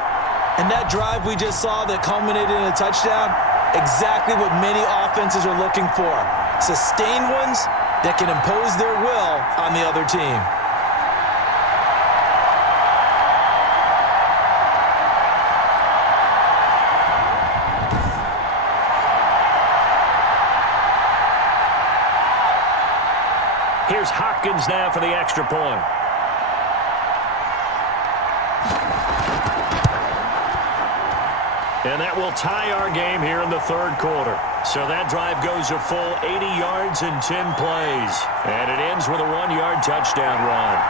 And that drive we just saw that culminated in a touchdown, exactly what many offenses are looking for. Sustained ones that can impose their will on the other team. Here's Hopkins now for the extra point. And that will tie our game here in the third quarter. So that drive goes a full 80 yards in 10 plays. And it ends with a 1-yard touchdown run.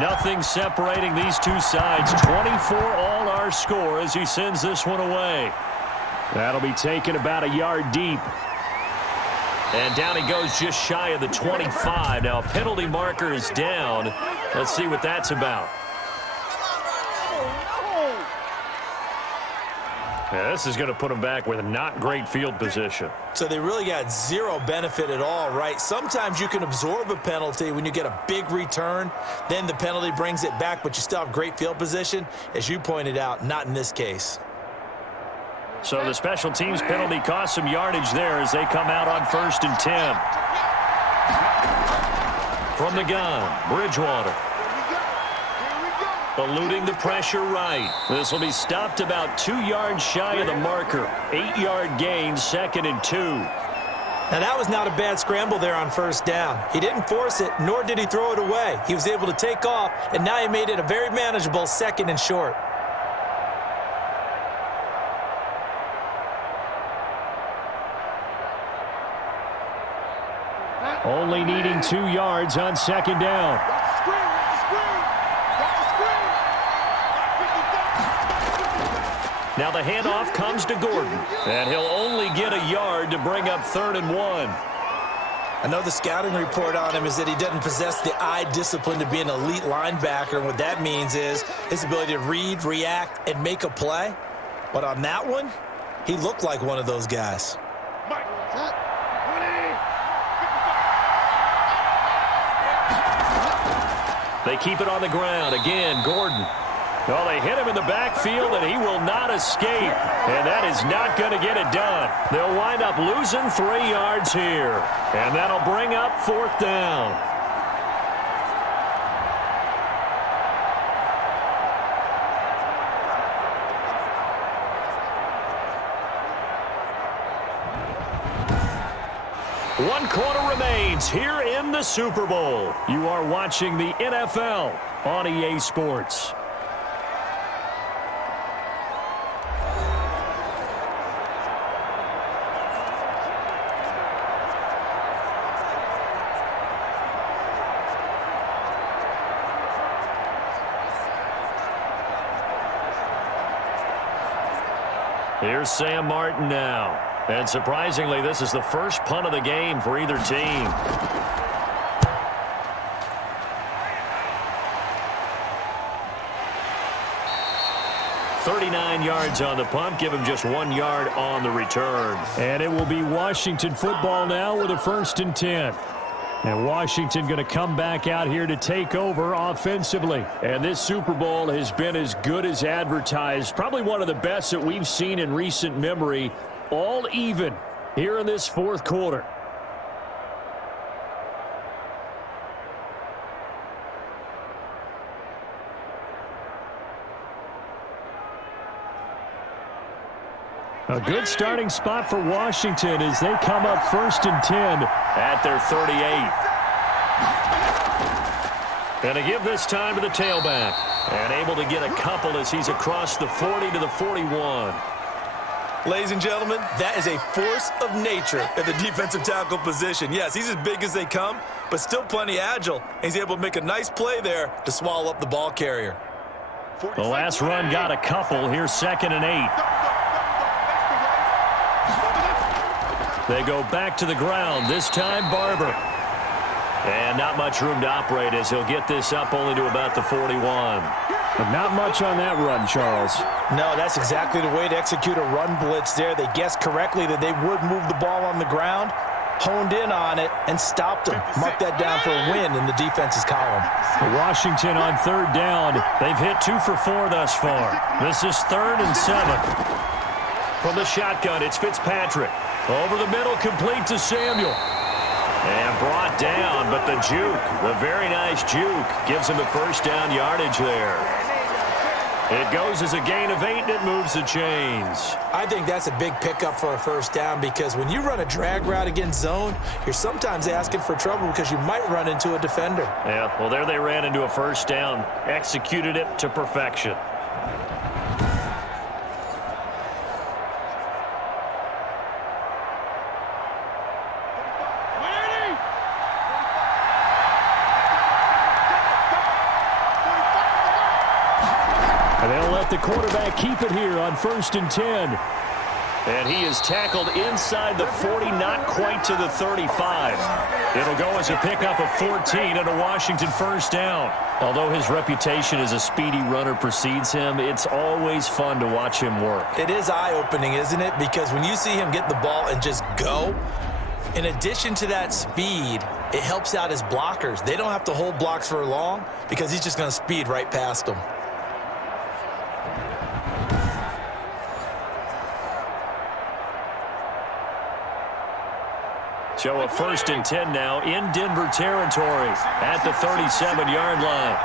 Nothing separating these two sides. 24 all our score as he sends this one away. That'll be taken about a yard deep. And down he goes just shy of the 25. Now a penalty marker is down. Let's see what that's about. Yeah, this is going to put them back with a not great field position. So they really got zero benefit at all, right? Sometimes you can absorb a penalty when you get a big return. Then the penalty brings it back, but you still have great field position. As you pointed out, not in this case. So the special teams penalty cost some yardage there as they come out on 1st and 10. From the gun, Bridgewater. Eluding the pressure right. This will be stopped about 2 yards shy of the marker. 8-yard gain, 2nd and 2. Now that was not a bad scramble there on 1st down. He didn't force it, nor did he throw it away. He was able to take off, and now he made it a very manageable 2nd and short. Only needing 2 yards on 2nd down. Now the handoff comes to Gordon, and he'll only get a yard to bring up 3rd and 1. I know the scouting report on him is that he doesn't possess the eye discipline to be an elite linebacker. And what that means is his ability to read, react, and make a play. But on that one, he looked like one of those guys. They keep it on the ground. Again, Gordon. Well, they hit him in the backfield, and he will not escape. And that is not going to get it done. They'll wind up losing 3 yards here. And that'll bring up 4th down. One quarter remains here in the Super Bowl. You are watching the NFL on EA Sports. Here's Sam Martin now. And surprisingly, this is the first punt of the game for either team. "39 yards on the punt, give him just 1 yard on the return." And it will be Washington football now with a 1st and 10. And Washington going to come back out here to take over offensively. And this Super Bowl has been as good as advertised. Probably one of the best that we've seen in recent memory. All even here in this 4th quarter. A good starting spot for Washington as they come up 1st and 10 at their 38. And to give this time to the tailback. And able to get a couple as he's across the 40 to the 41. Ladies and gentlemen, that is a force of nature at the defensive tackle position. Yes, he's as big as they come, but still plenty agile. He's able to make a nice play there to swallow up the ball carrier. The last run got a couple. Here's 2nd and 8. They go back to the ground, this time Barber. And not much room to operate as he'll get this up only to about the 41. But not much on that run, Charles. No, that's exactly the way to execute a run blitz there. They guessed correctly that they would move the ball on the ground, honed in on it, and stopped them. Mark that down for a win in the defense's column. Washington on 3rd down. They've hit 2 for 4 thus far. This is 3rd and 7. From the shotgun, it's Fitzpatrick. Over the middle, complete to Samuel. And brought down, but the juke, the very nice juke, gives him the 1st down yardage there. It goes as a gain of 8, and it moves the chains. I think that's a big pickup for a 1st down because when you run a drag route against zone, you're sometimes asking for trouble because you might run into a defender. Yeah, well, there they ran into a 1st down, executed it to perfection. And they'll let the quarterback keep it here on 1st and 10. And he is tackled inside the 40, not quite to the 35. It'll go as a pickup of 14 and a Washington 1st down. Although his reputation as a speedy runner precedes him, it's always fun to watch him work. It is eye-opening, isn't it? Because when you see him get the ball and just go, in addition to that speed, it helps out his blockers. They don't have to hold blocks for long because he's just going to speed right past them. So a 1st and 10 now in Denver territory at the 37-yard line.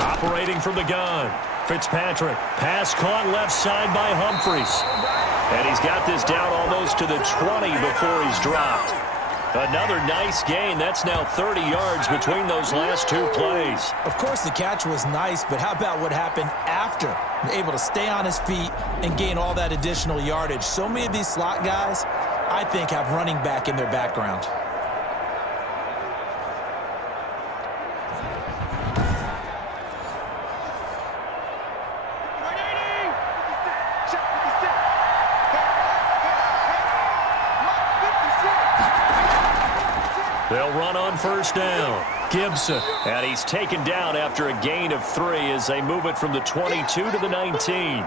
Operating from the gun, Fitzpatrick. Pass caught left side by Humphries. And he's got this down almost to the 20 before he's dropped. Another nice gain. That's now 30 yards between those last 2 plays. Of course, the catch was nice, but how about what happened after? Able to stay on his feet and gain all that additional yardage. So many of these slot guys, I think, have running back in their background. They'll run on 1st down. Gibson. And he's taken down after a gain of 3 as they move it from the 22 to the 19.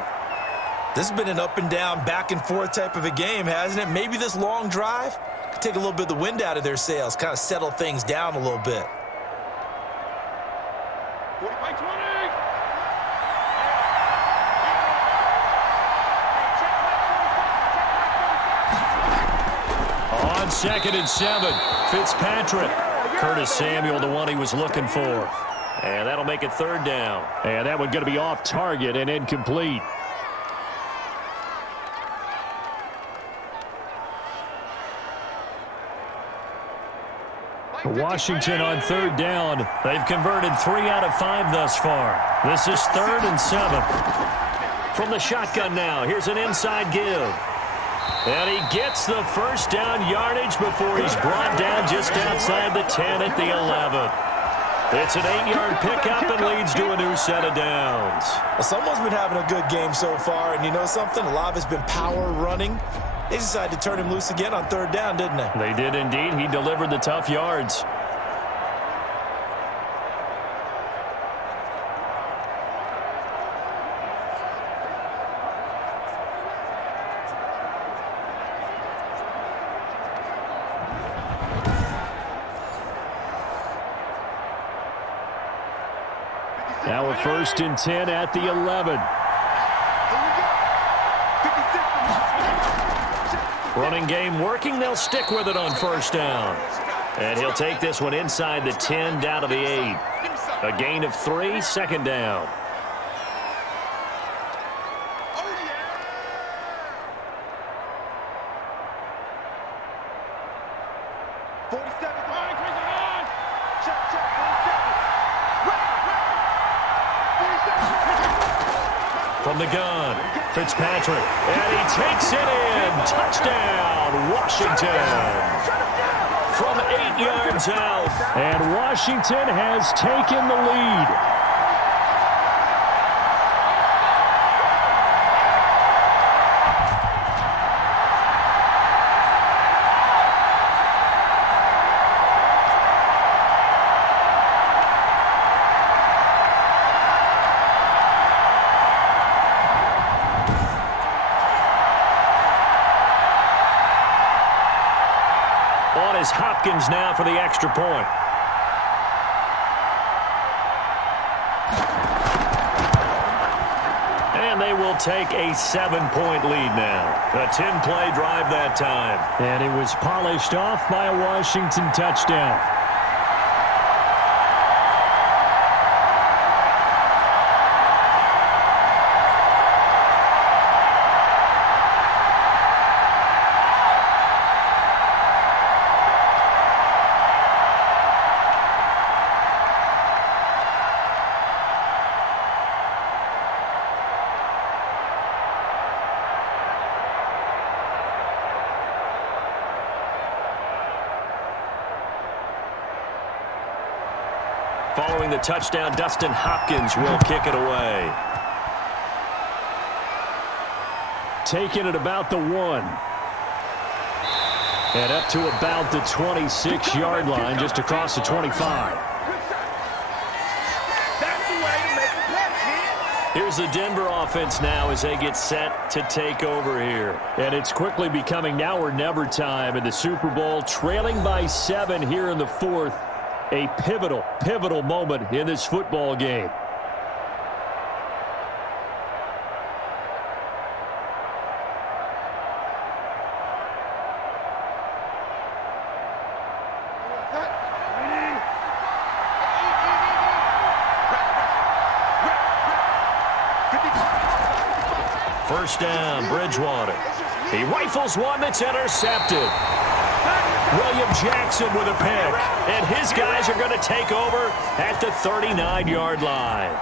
This has been an up and down, back and forth type of a game, hasn't it? Maybe this long drive could take a little bit of the wind out of their sails, kind of settle things down a little bit. 40 by 20. On 2nd and 7, Fitzpatrick. Curtis Samuel, the one he was looking for. And that'll make it 3rd down. And that one going to be off target and incomplete. Washington on 3rd down. They've converted 3 out of 5 thus far. This is 3rd and 7. From the shotgun now, here's an inside give. And he gets the 1st down yardage before he's brought down just outside the 10 at the 11. It's an 8-yard pickup and leads to a new set of downs. Well, someone's been having a good game so far, and you know something? A lot of it's been power running. They decided to turn him loose again on 3rd down, didn't they? They did indeed. He delivered the tough yards. Now a 1st and 10 at the 11. Running game working. They'll stick with it on 1st down. And he'll take this one inside the 10 down to the 8. A gain of 3, 2nd down. From the gun, Fitzpatrick, and he takes it in. Touchdown, Washington. From 8 yards out. And Washington has taken the lead. Hopkins now for the extra point. And they will take a 7-point lead now. A 10-play drive that time. And it was polished off by a Washington touchdown. Following the touchdown, Dustin Hopkins will kick it away. Taking it about the 1. And up to about the 26-yard line, just across the 25. Here's the Denver offense now as they get set to take over here. And it's quickly becoming now or never time in the Super Bowl, trailing by 7 here in the 4th. A pivotal moment in this football game. First down, Bridgewater. He rifles one that's intercepted. William Jackson with a pick, and his guys are going to take over at the 39-yard line.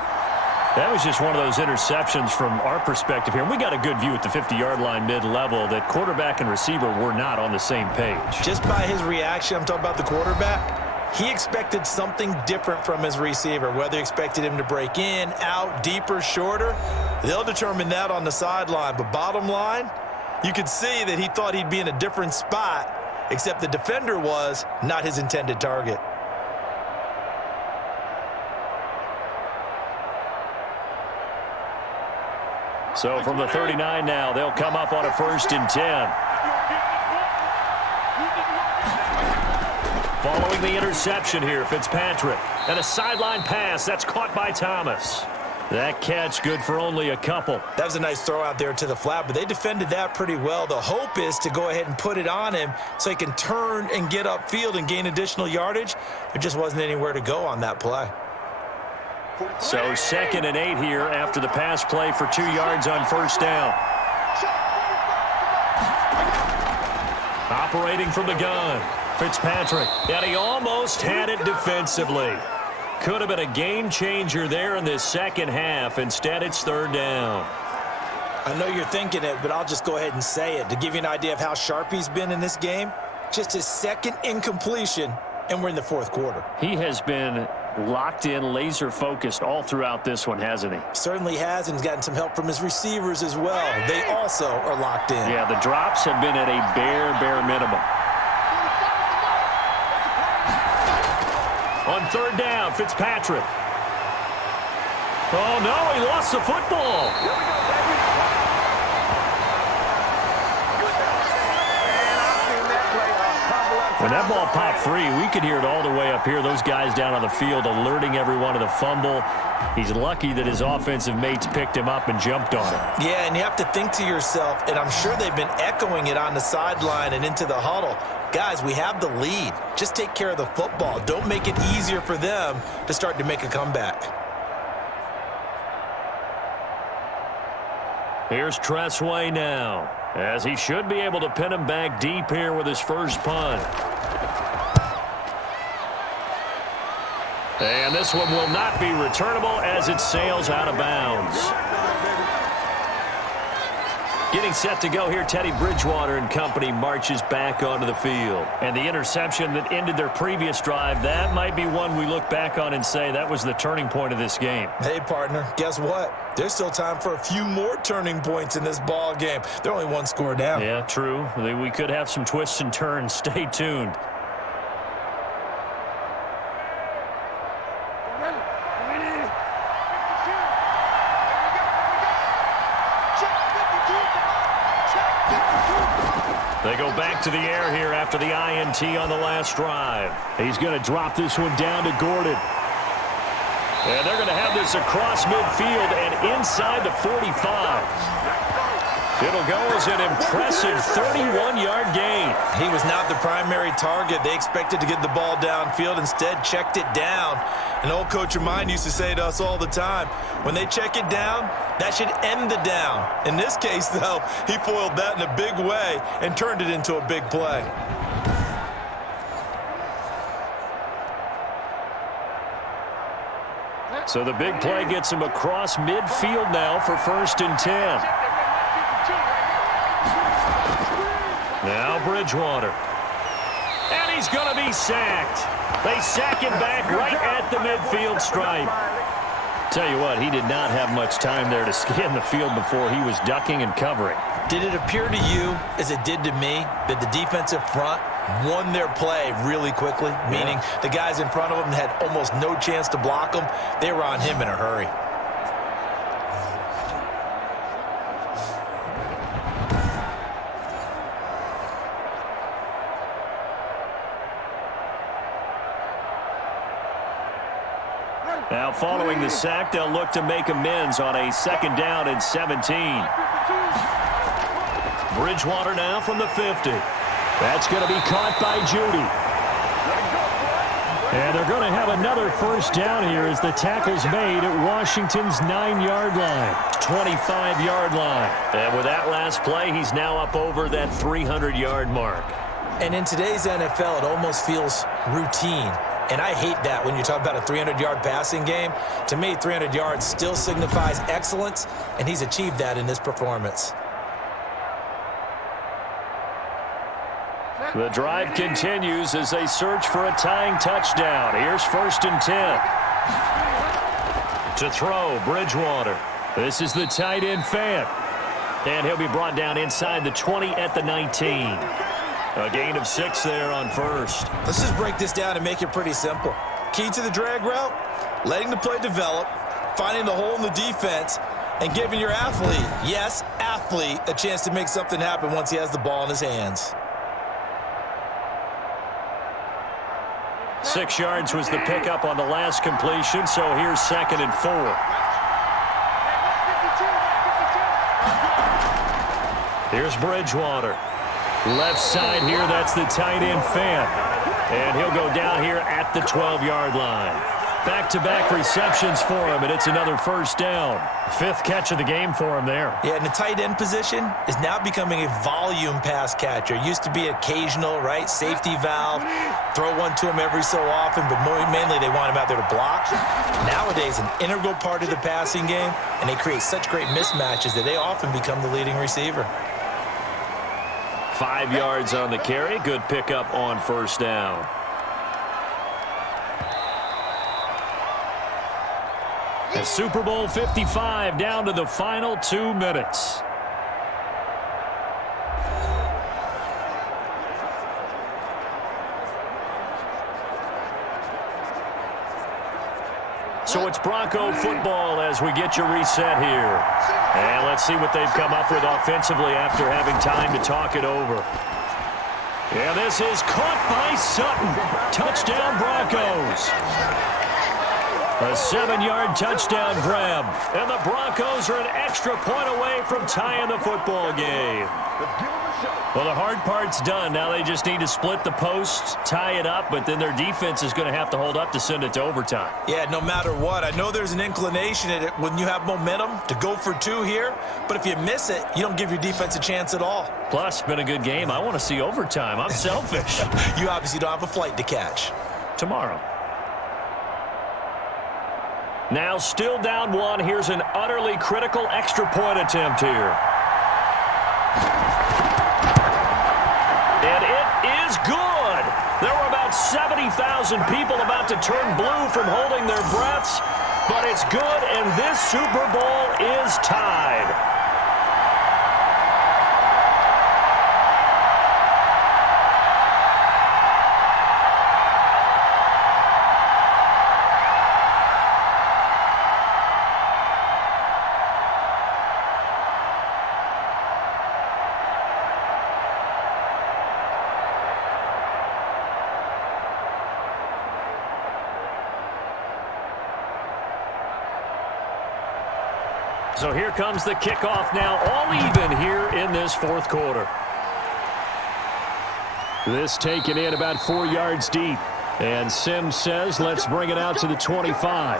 That was just one of those interceptions from our perspective here. And we got a good view at the 50-yard line mid-level that quarterback and receiver were not on the same page. Just by his reaction, I'm talking about the quarterback, he expected something different from his receiver, whether he expected him to break in, out, deeper, shorter. They'll determine that on the sideline. But bottom line, you could see that he thought he'd be in a different spot, except the defender was not his intended target. So from the 39 now, they'll come up on a 1st and 10. Following the interception here, Fitzpatrick. And a sideline pass that's caught by Thomas. That catch good for only a couple. That was a nice throw out there to the flat, but they defended that pretty well. The hope is to go ahead and put it on him so he can turn and get upfield and gain additional yardage. There just wasn't anywhere to go on that play. So 2nd and 8 here after the pass play for 2 yards on 1st down. Operating from the gun, Fitzpatrick. And he almost had it defensively. Could have been a game changer there in this second half. Instead, it's 3rd down. I know you're thinking it, but I'll just go ahead and say it. To give you an idea of how sharp he's been in this game, just his 2nd incompletion, and we're in the 4th quarter. He has been locked in, laser focused all throughout this one, hasn't he? Certainly has, and he's gotten some help from his receivers as well. They also are locked in. Yeah, the drops have been at a bare minimum. On third down, Fitzpatrick. Oh, no, he lost the football. Here we go, baby. When that ball popped free, we could hear it all the way up here. Those guys down on the field alerting everyone of the fumble. He's lucky that his offensive mates picked him up and jumped on him. Yeah, and you have to think to yourself, and I'm sure they've been echoing it on the sideline and into the huddle. Guys, we have the lead. Just take care of the football. Don't make it easier for them to start to make a comeback. Here's Tressway now, as he should be able to pin him back deep here with his first punt. And this one will not be returnable as it sails out of bounds. Getting set to go here, Teddy Bridgewater and company marches back onto the field. And the interception that ended their previous drive, that might be one we look back on and say that was the turning point of this game. Hey, partner, guess what? There's still time for a few more turning points in this ball game. They're only one score down. Yeah, true. We could have some twists and turns. Stay tuned. They go back to the air here after the INT on the last drive. He's going to drop this one down to Gordon. And they're going to have this across midfield and inside the 45. It'll go as an impressive 31-yard gain. He was not the primary target. They expected to get the ball downfield. Instead, checked it down. An old coach of mine used to say to us all the time, when they check it down, that should end the down. In this case, though, he foiled that in a big way and turned it into a big play. So the big play gets him across midfield now for 1st and 10. Now Bridgewater. And he's going to be sacked. They sack him back right at the midfield stripe. Tell you what, he did not have much time there to scan the field before he was ducking and covering. Did it appear to you, as it did to me, that the defensive front won their play really quickly? Meaning the guys in front of them had almost no chance to block him. They were on him in a hurry. Now following the sack, they'll look to make amends on a 2nd down and 17. Bridgewater now from the 50. That's going to be caught by Judy. And they're going to have another 1st down here as the tackle's made at Washington's 9-yard line. 25-yard line. And with that last play, he's now up over that 300-yard mark. And in today's NFL, it almost feels routine. And I hate that when you talk about a 300-yard passing game. To me, 300 yards still signifies excellence, and he's achieved that in this performance. The drive continues as they search for a tying touchdown. Here's 1st and 10. To throw, Bridgewater. This is the tight end Fant. And he'll be brought down inside the 20 at the 19. A gain of 6 there on 1st. Let's just break this down and make it pretty simple. Key to the drag route, letting the play develop, finding the hole in the defense, and giving your athlete, yes, athlete, a chance to make something happen once he has the ball in his hands. 6 yards was the pickup on the last completion, so here's 2nd and 4. Here's Bridgewater. Left side here, that's the tight end Fant. And he'll go down here at the 12-yard line. Back-to-back receptions for him, and it's another 1st down. 5th catch of the game for him there. Yeah, and the tight end position is now becoming a volume pass catcher. Used to be occasional, right? Safety valve. Throw one to him every so often, but mainly they want him out there to block. Nowadays, an integral part of the passing game, and they create such great mismatches that they often become the leading receiver. 5 yards on the carry. Good pickup on 1st down. And Super Bowl 55 down to the final 2 minutes. So it's Bronco football as we get your reset here. And let's see what they've come up with offensively after having time to talk it over. And this is caught by Sutton. Touchdown Broncos. A 7-yard touchdown grab. And the Broncos are an extra point away from tying the football game. Well, the hard part's done. Now they just need to split the posts, tie it up, but then their defense is going to have to hold up to send it to overtime. Yeah, no matter what. I know there's an inclination in it when you have momentum to go for 2 here, but if you miss it, you don't give your defense a chance at all. Plus, been a good game. I want to see overtime. I'm selfish. You obviously don't have a flight to catch. Tomorrow. Now still down 1. Here's an utterly critical extra point attempt here. And it is good. There were about 70,000 people about to turn blue from holding their breaths, but it's good, and this Super Bowl is tied. So here comes the kickoff now, all even here in this 4th quarter. This taken in about 4 yards deep. And Sims says, let's bring it out to the 25.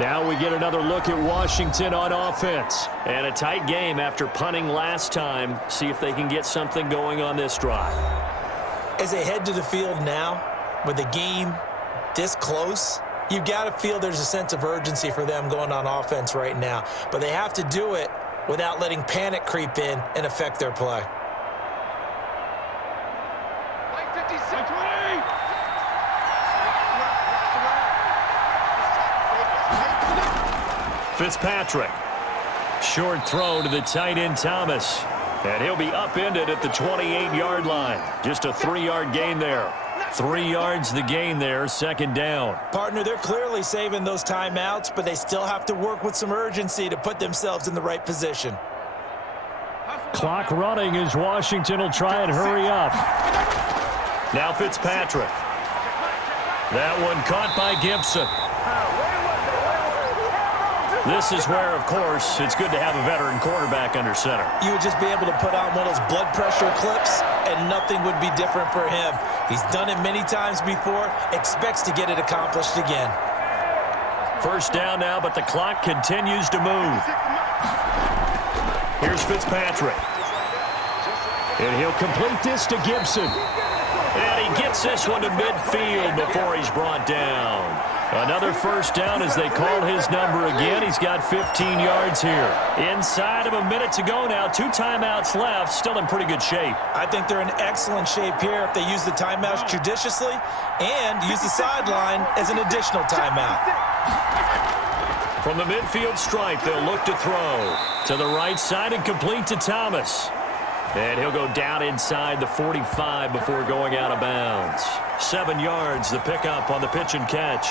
Now we get another look at Washington on offense. And a tight game after punting last time. See if they can get something going on this drive. As they head to the field now, with the game this close, you've got to feel there's a sense of urgency for them going on offense right now. But they have to do it without letting panic creep in and affect their play. Fitzpatrick. Short throw to the tight end Thomas. And he'll be upended at the 28-yard line. Just a 3-yard gain there. 3 yards the gain there, 2nd down. Partner, they're clearly saving those timeouts, but they still have to work with some urgency to put themselves in the right position. Clock running as Washington will try and hurry up. Now Fitzpatrick. That one caught by Gibson. This is where, of course, it's good to have a veteran quarterback under center. You would just be able to put on one of those blood pressure clips, and nothing would be different for him. He's done it many times before, expects to get it accomplished again. 1st down now, but the clock continues to move. Here's Fitzpatrick. And he'll complete this to Gibson. And he gets this one to midfield before he's brought down. Another 1st down as they call his number again. He's got 15 yards here. Inside of a minute to go now. 2 timeouts left. Still in pretty good shape. I think they're in excellent shape here if they use the timeouts judiciously and use the sideline as an additional timeout. From the midfield stripe, they'll look to throw. To the right side and complete to Thomas. And he'll go down inside the 45 before going out of bounds. 7 yards, the pickup on the pitch and catch.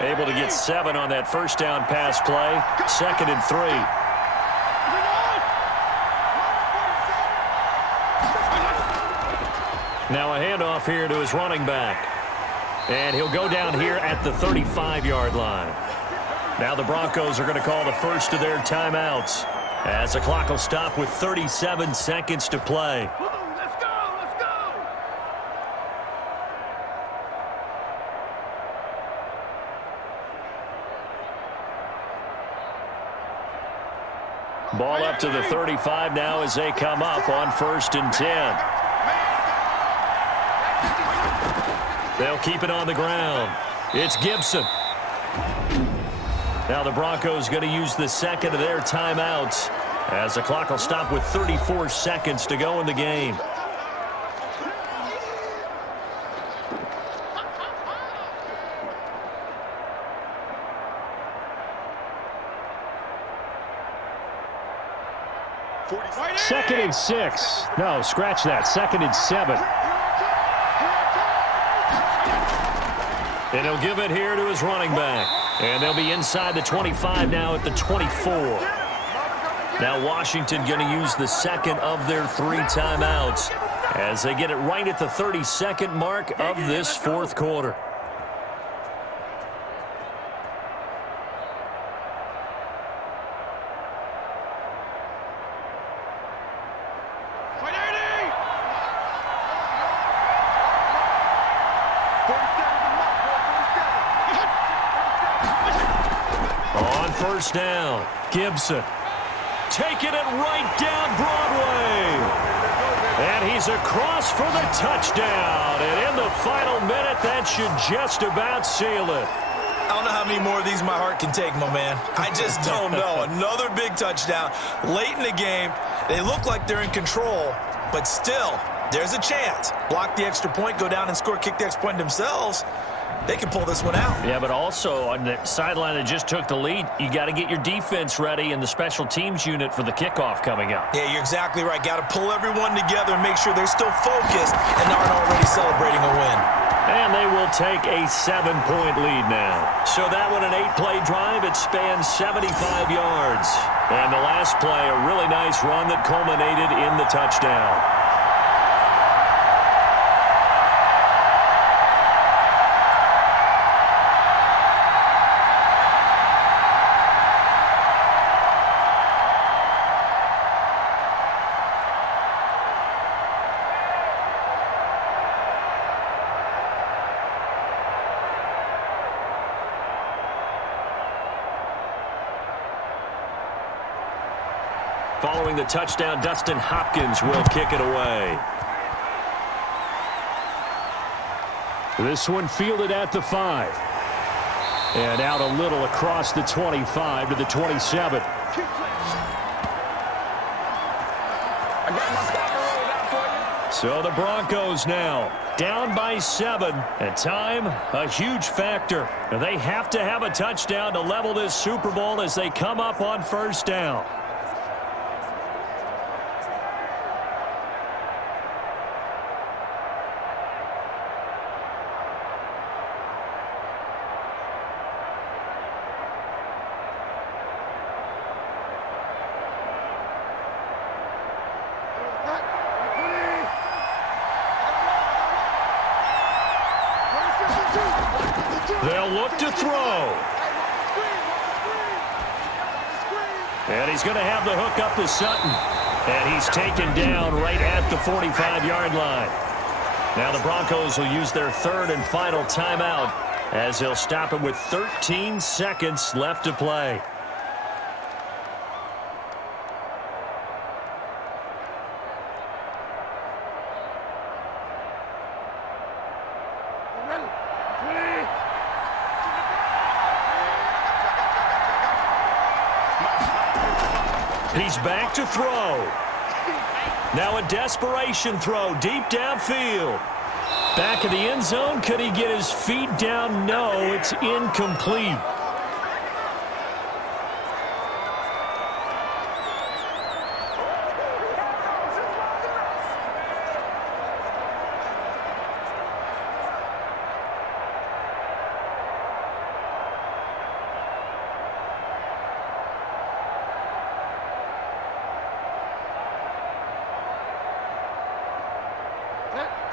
Able to get 7 on that 1st down pass play. 2nd and 3. Now a handoff here to his running back. And he'll go down here at the 35-yard line. Now the Broncos are going to call the first of their timeouts as the clock will stop with 37 seconds to play. Ball up to the 35 now as they come up on 1st and 10. They'll keep it on the ground. It's Gibson. Now the Broncos going to use the second of their timeouts as the clock will stop with 34 seconds to go in the game. Second and 6. No, scratch that. Second and 7. And he'll give it here to his running back. And they'll be inside the 25 now at the 24. Now Washington going to use the second of their 3 timeouts as they get it right at the 32nd mark of this fourth quarter. On first down, Gibson taking it right down Broadway. And he's across for the touchdown. And in the final minute, that should just about seal it. I don't know how many more of these my heart can take, my man. I just don't know. Another big touchdown late in the game. They look like they're in control, but still, there's a chance. Block the extra point, go down and score, kick the extra point themselves. They can pull this one out. Yeah, but also on the sideline that just took the lead, you got to get your defense ready and the special teams unit for the kickoff coming up. Yeah, you're exactly right. Got to pull everyone together and make sure they're still focused and aren't already celebrating a win. And they will take a 7-point lead now. So that one, an 8-play drive. It spans 75 yards. And the last play, a really nice run that culminated in the touchdown. Following the touchdown, Dustin Hopkins will kick it away. This one fielded at the 5. And out a little across the 25 to the 27. So the Broncos now down by 7. And time, a huge factor. They have to have a touchdown to level this Super Bowl as they come up on first down. They'll look to throw. And he's going to have the hook up to Sutton. And he's taken down right at the 45-yard line. Now the Broncos will use their third and final timeout as they'll stop him with 13 seconds left to play. He's back to throw. Now a desperation throw deep downfield. Back of the end zone. Could he get his feet down? No, it's incomplete.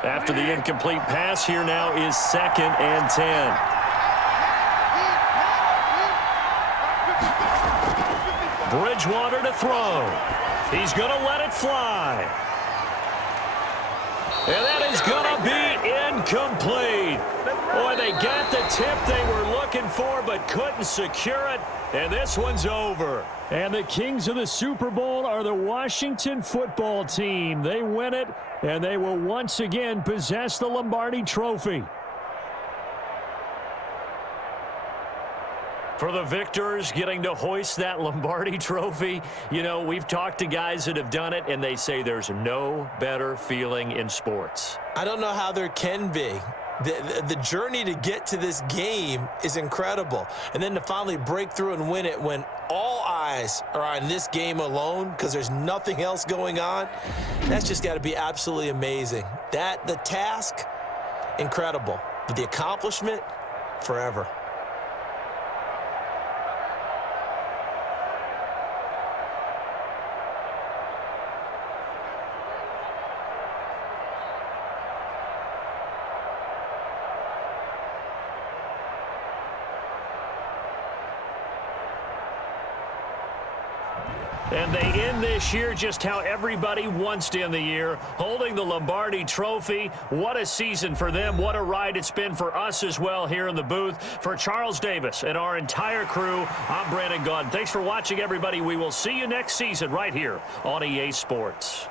After the incomplete pass, here now is 2nd and 10. Bridgewater to throw. He's going to let it fly. And that is going to be incomplete. Boy, they got the tip they were looking for but couldn't secure it. And this one's over. And the kings of the Super Bowl are the Washington football team. They win it, and they will once again possess the Lombardi Trophy. For the victors, getting to hoist that Lombardi trophy, you know, we've talked to guys that have done it, and they say there's no better feeling in sports. I don't know how there can be. The journey to get to this game is incredible. And then to finally break through and win it when all eyes are on this game alone because there's nothing else going on, that's just got to be absolutely amazing. The task, incredible. But the accomplishment, forever. And they end this year just how everybody wants to end the year, holding the Lombardi trophy. What a season for them. What a ride it's been for us as well here in the booth. For Charles Davis and our entire crew, I'm Brandon Gaudin. Thanks for watching, everybody. We will see you next season right here on EA Sports.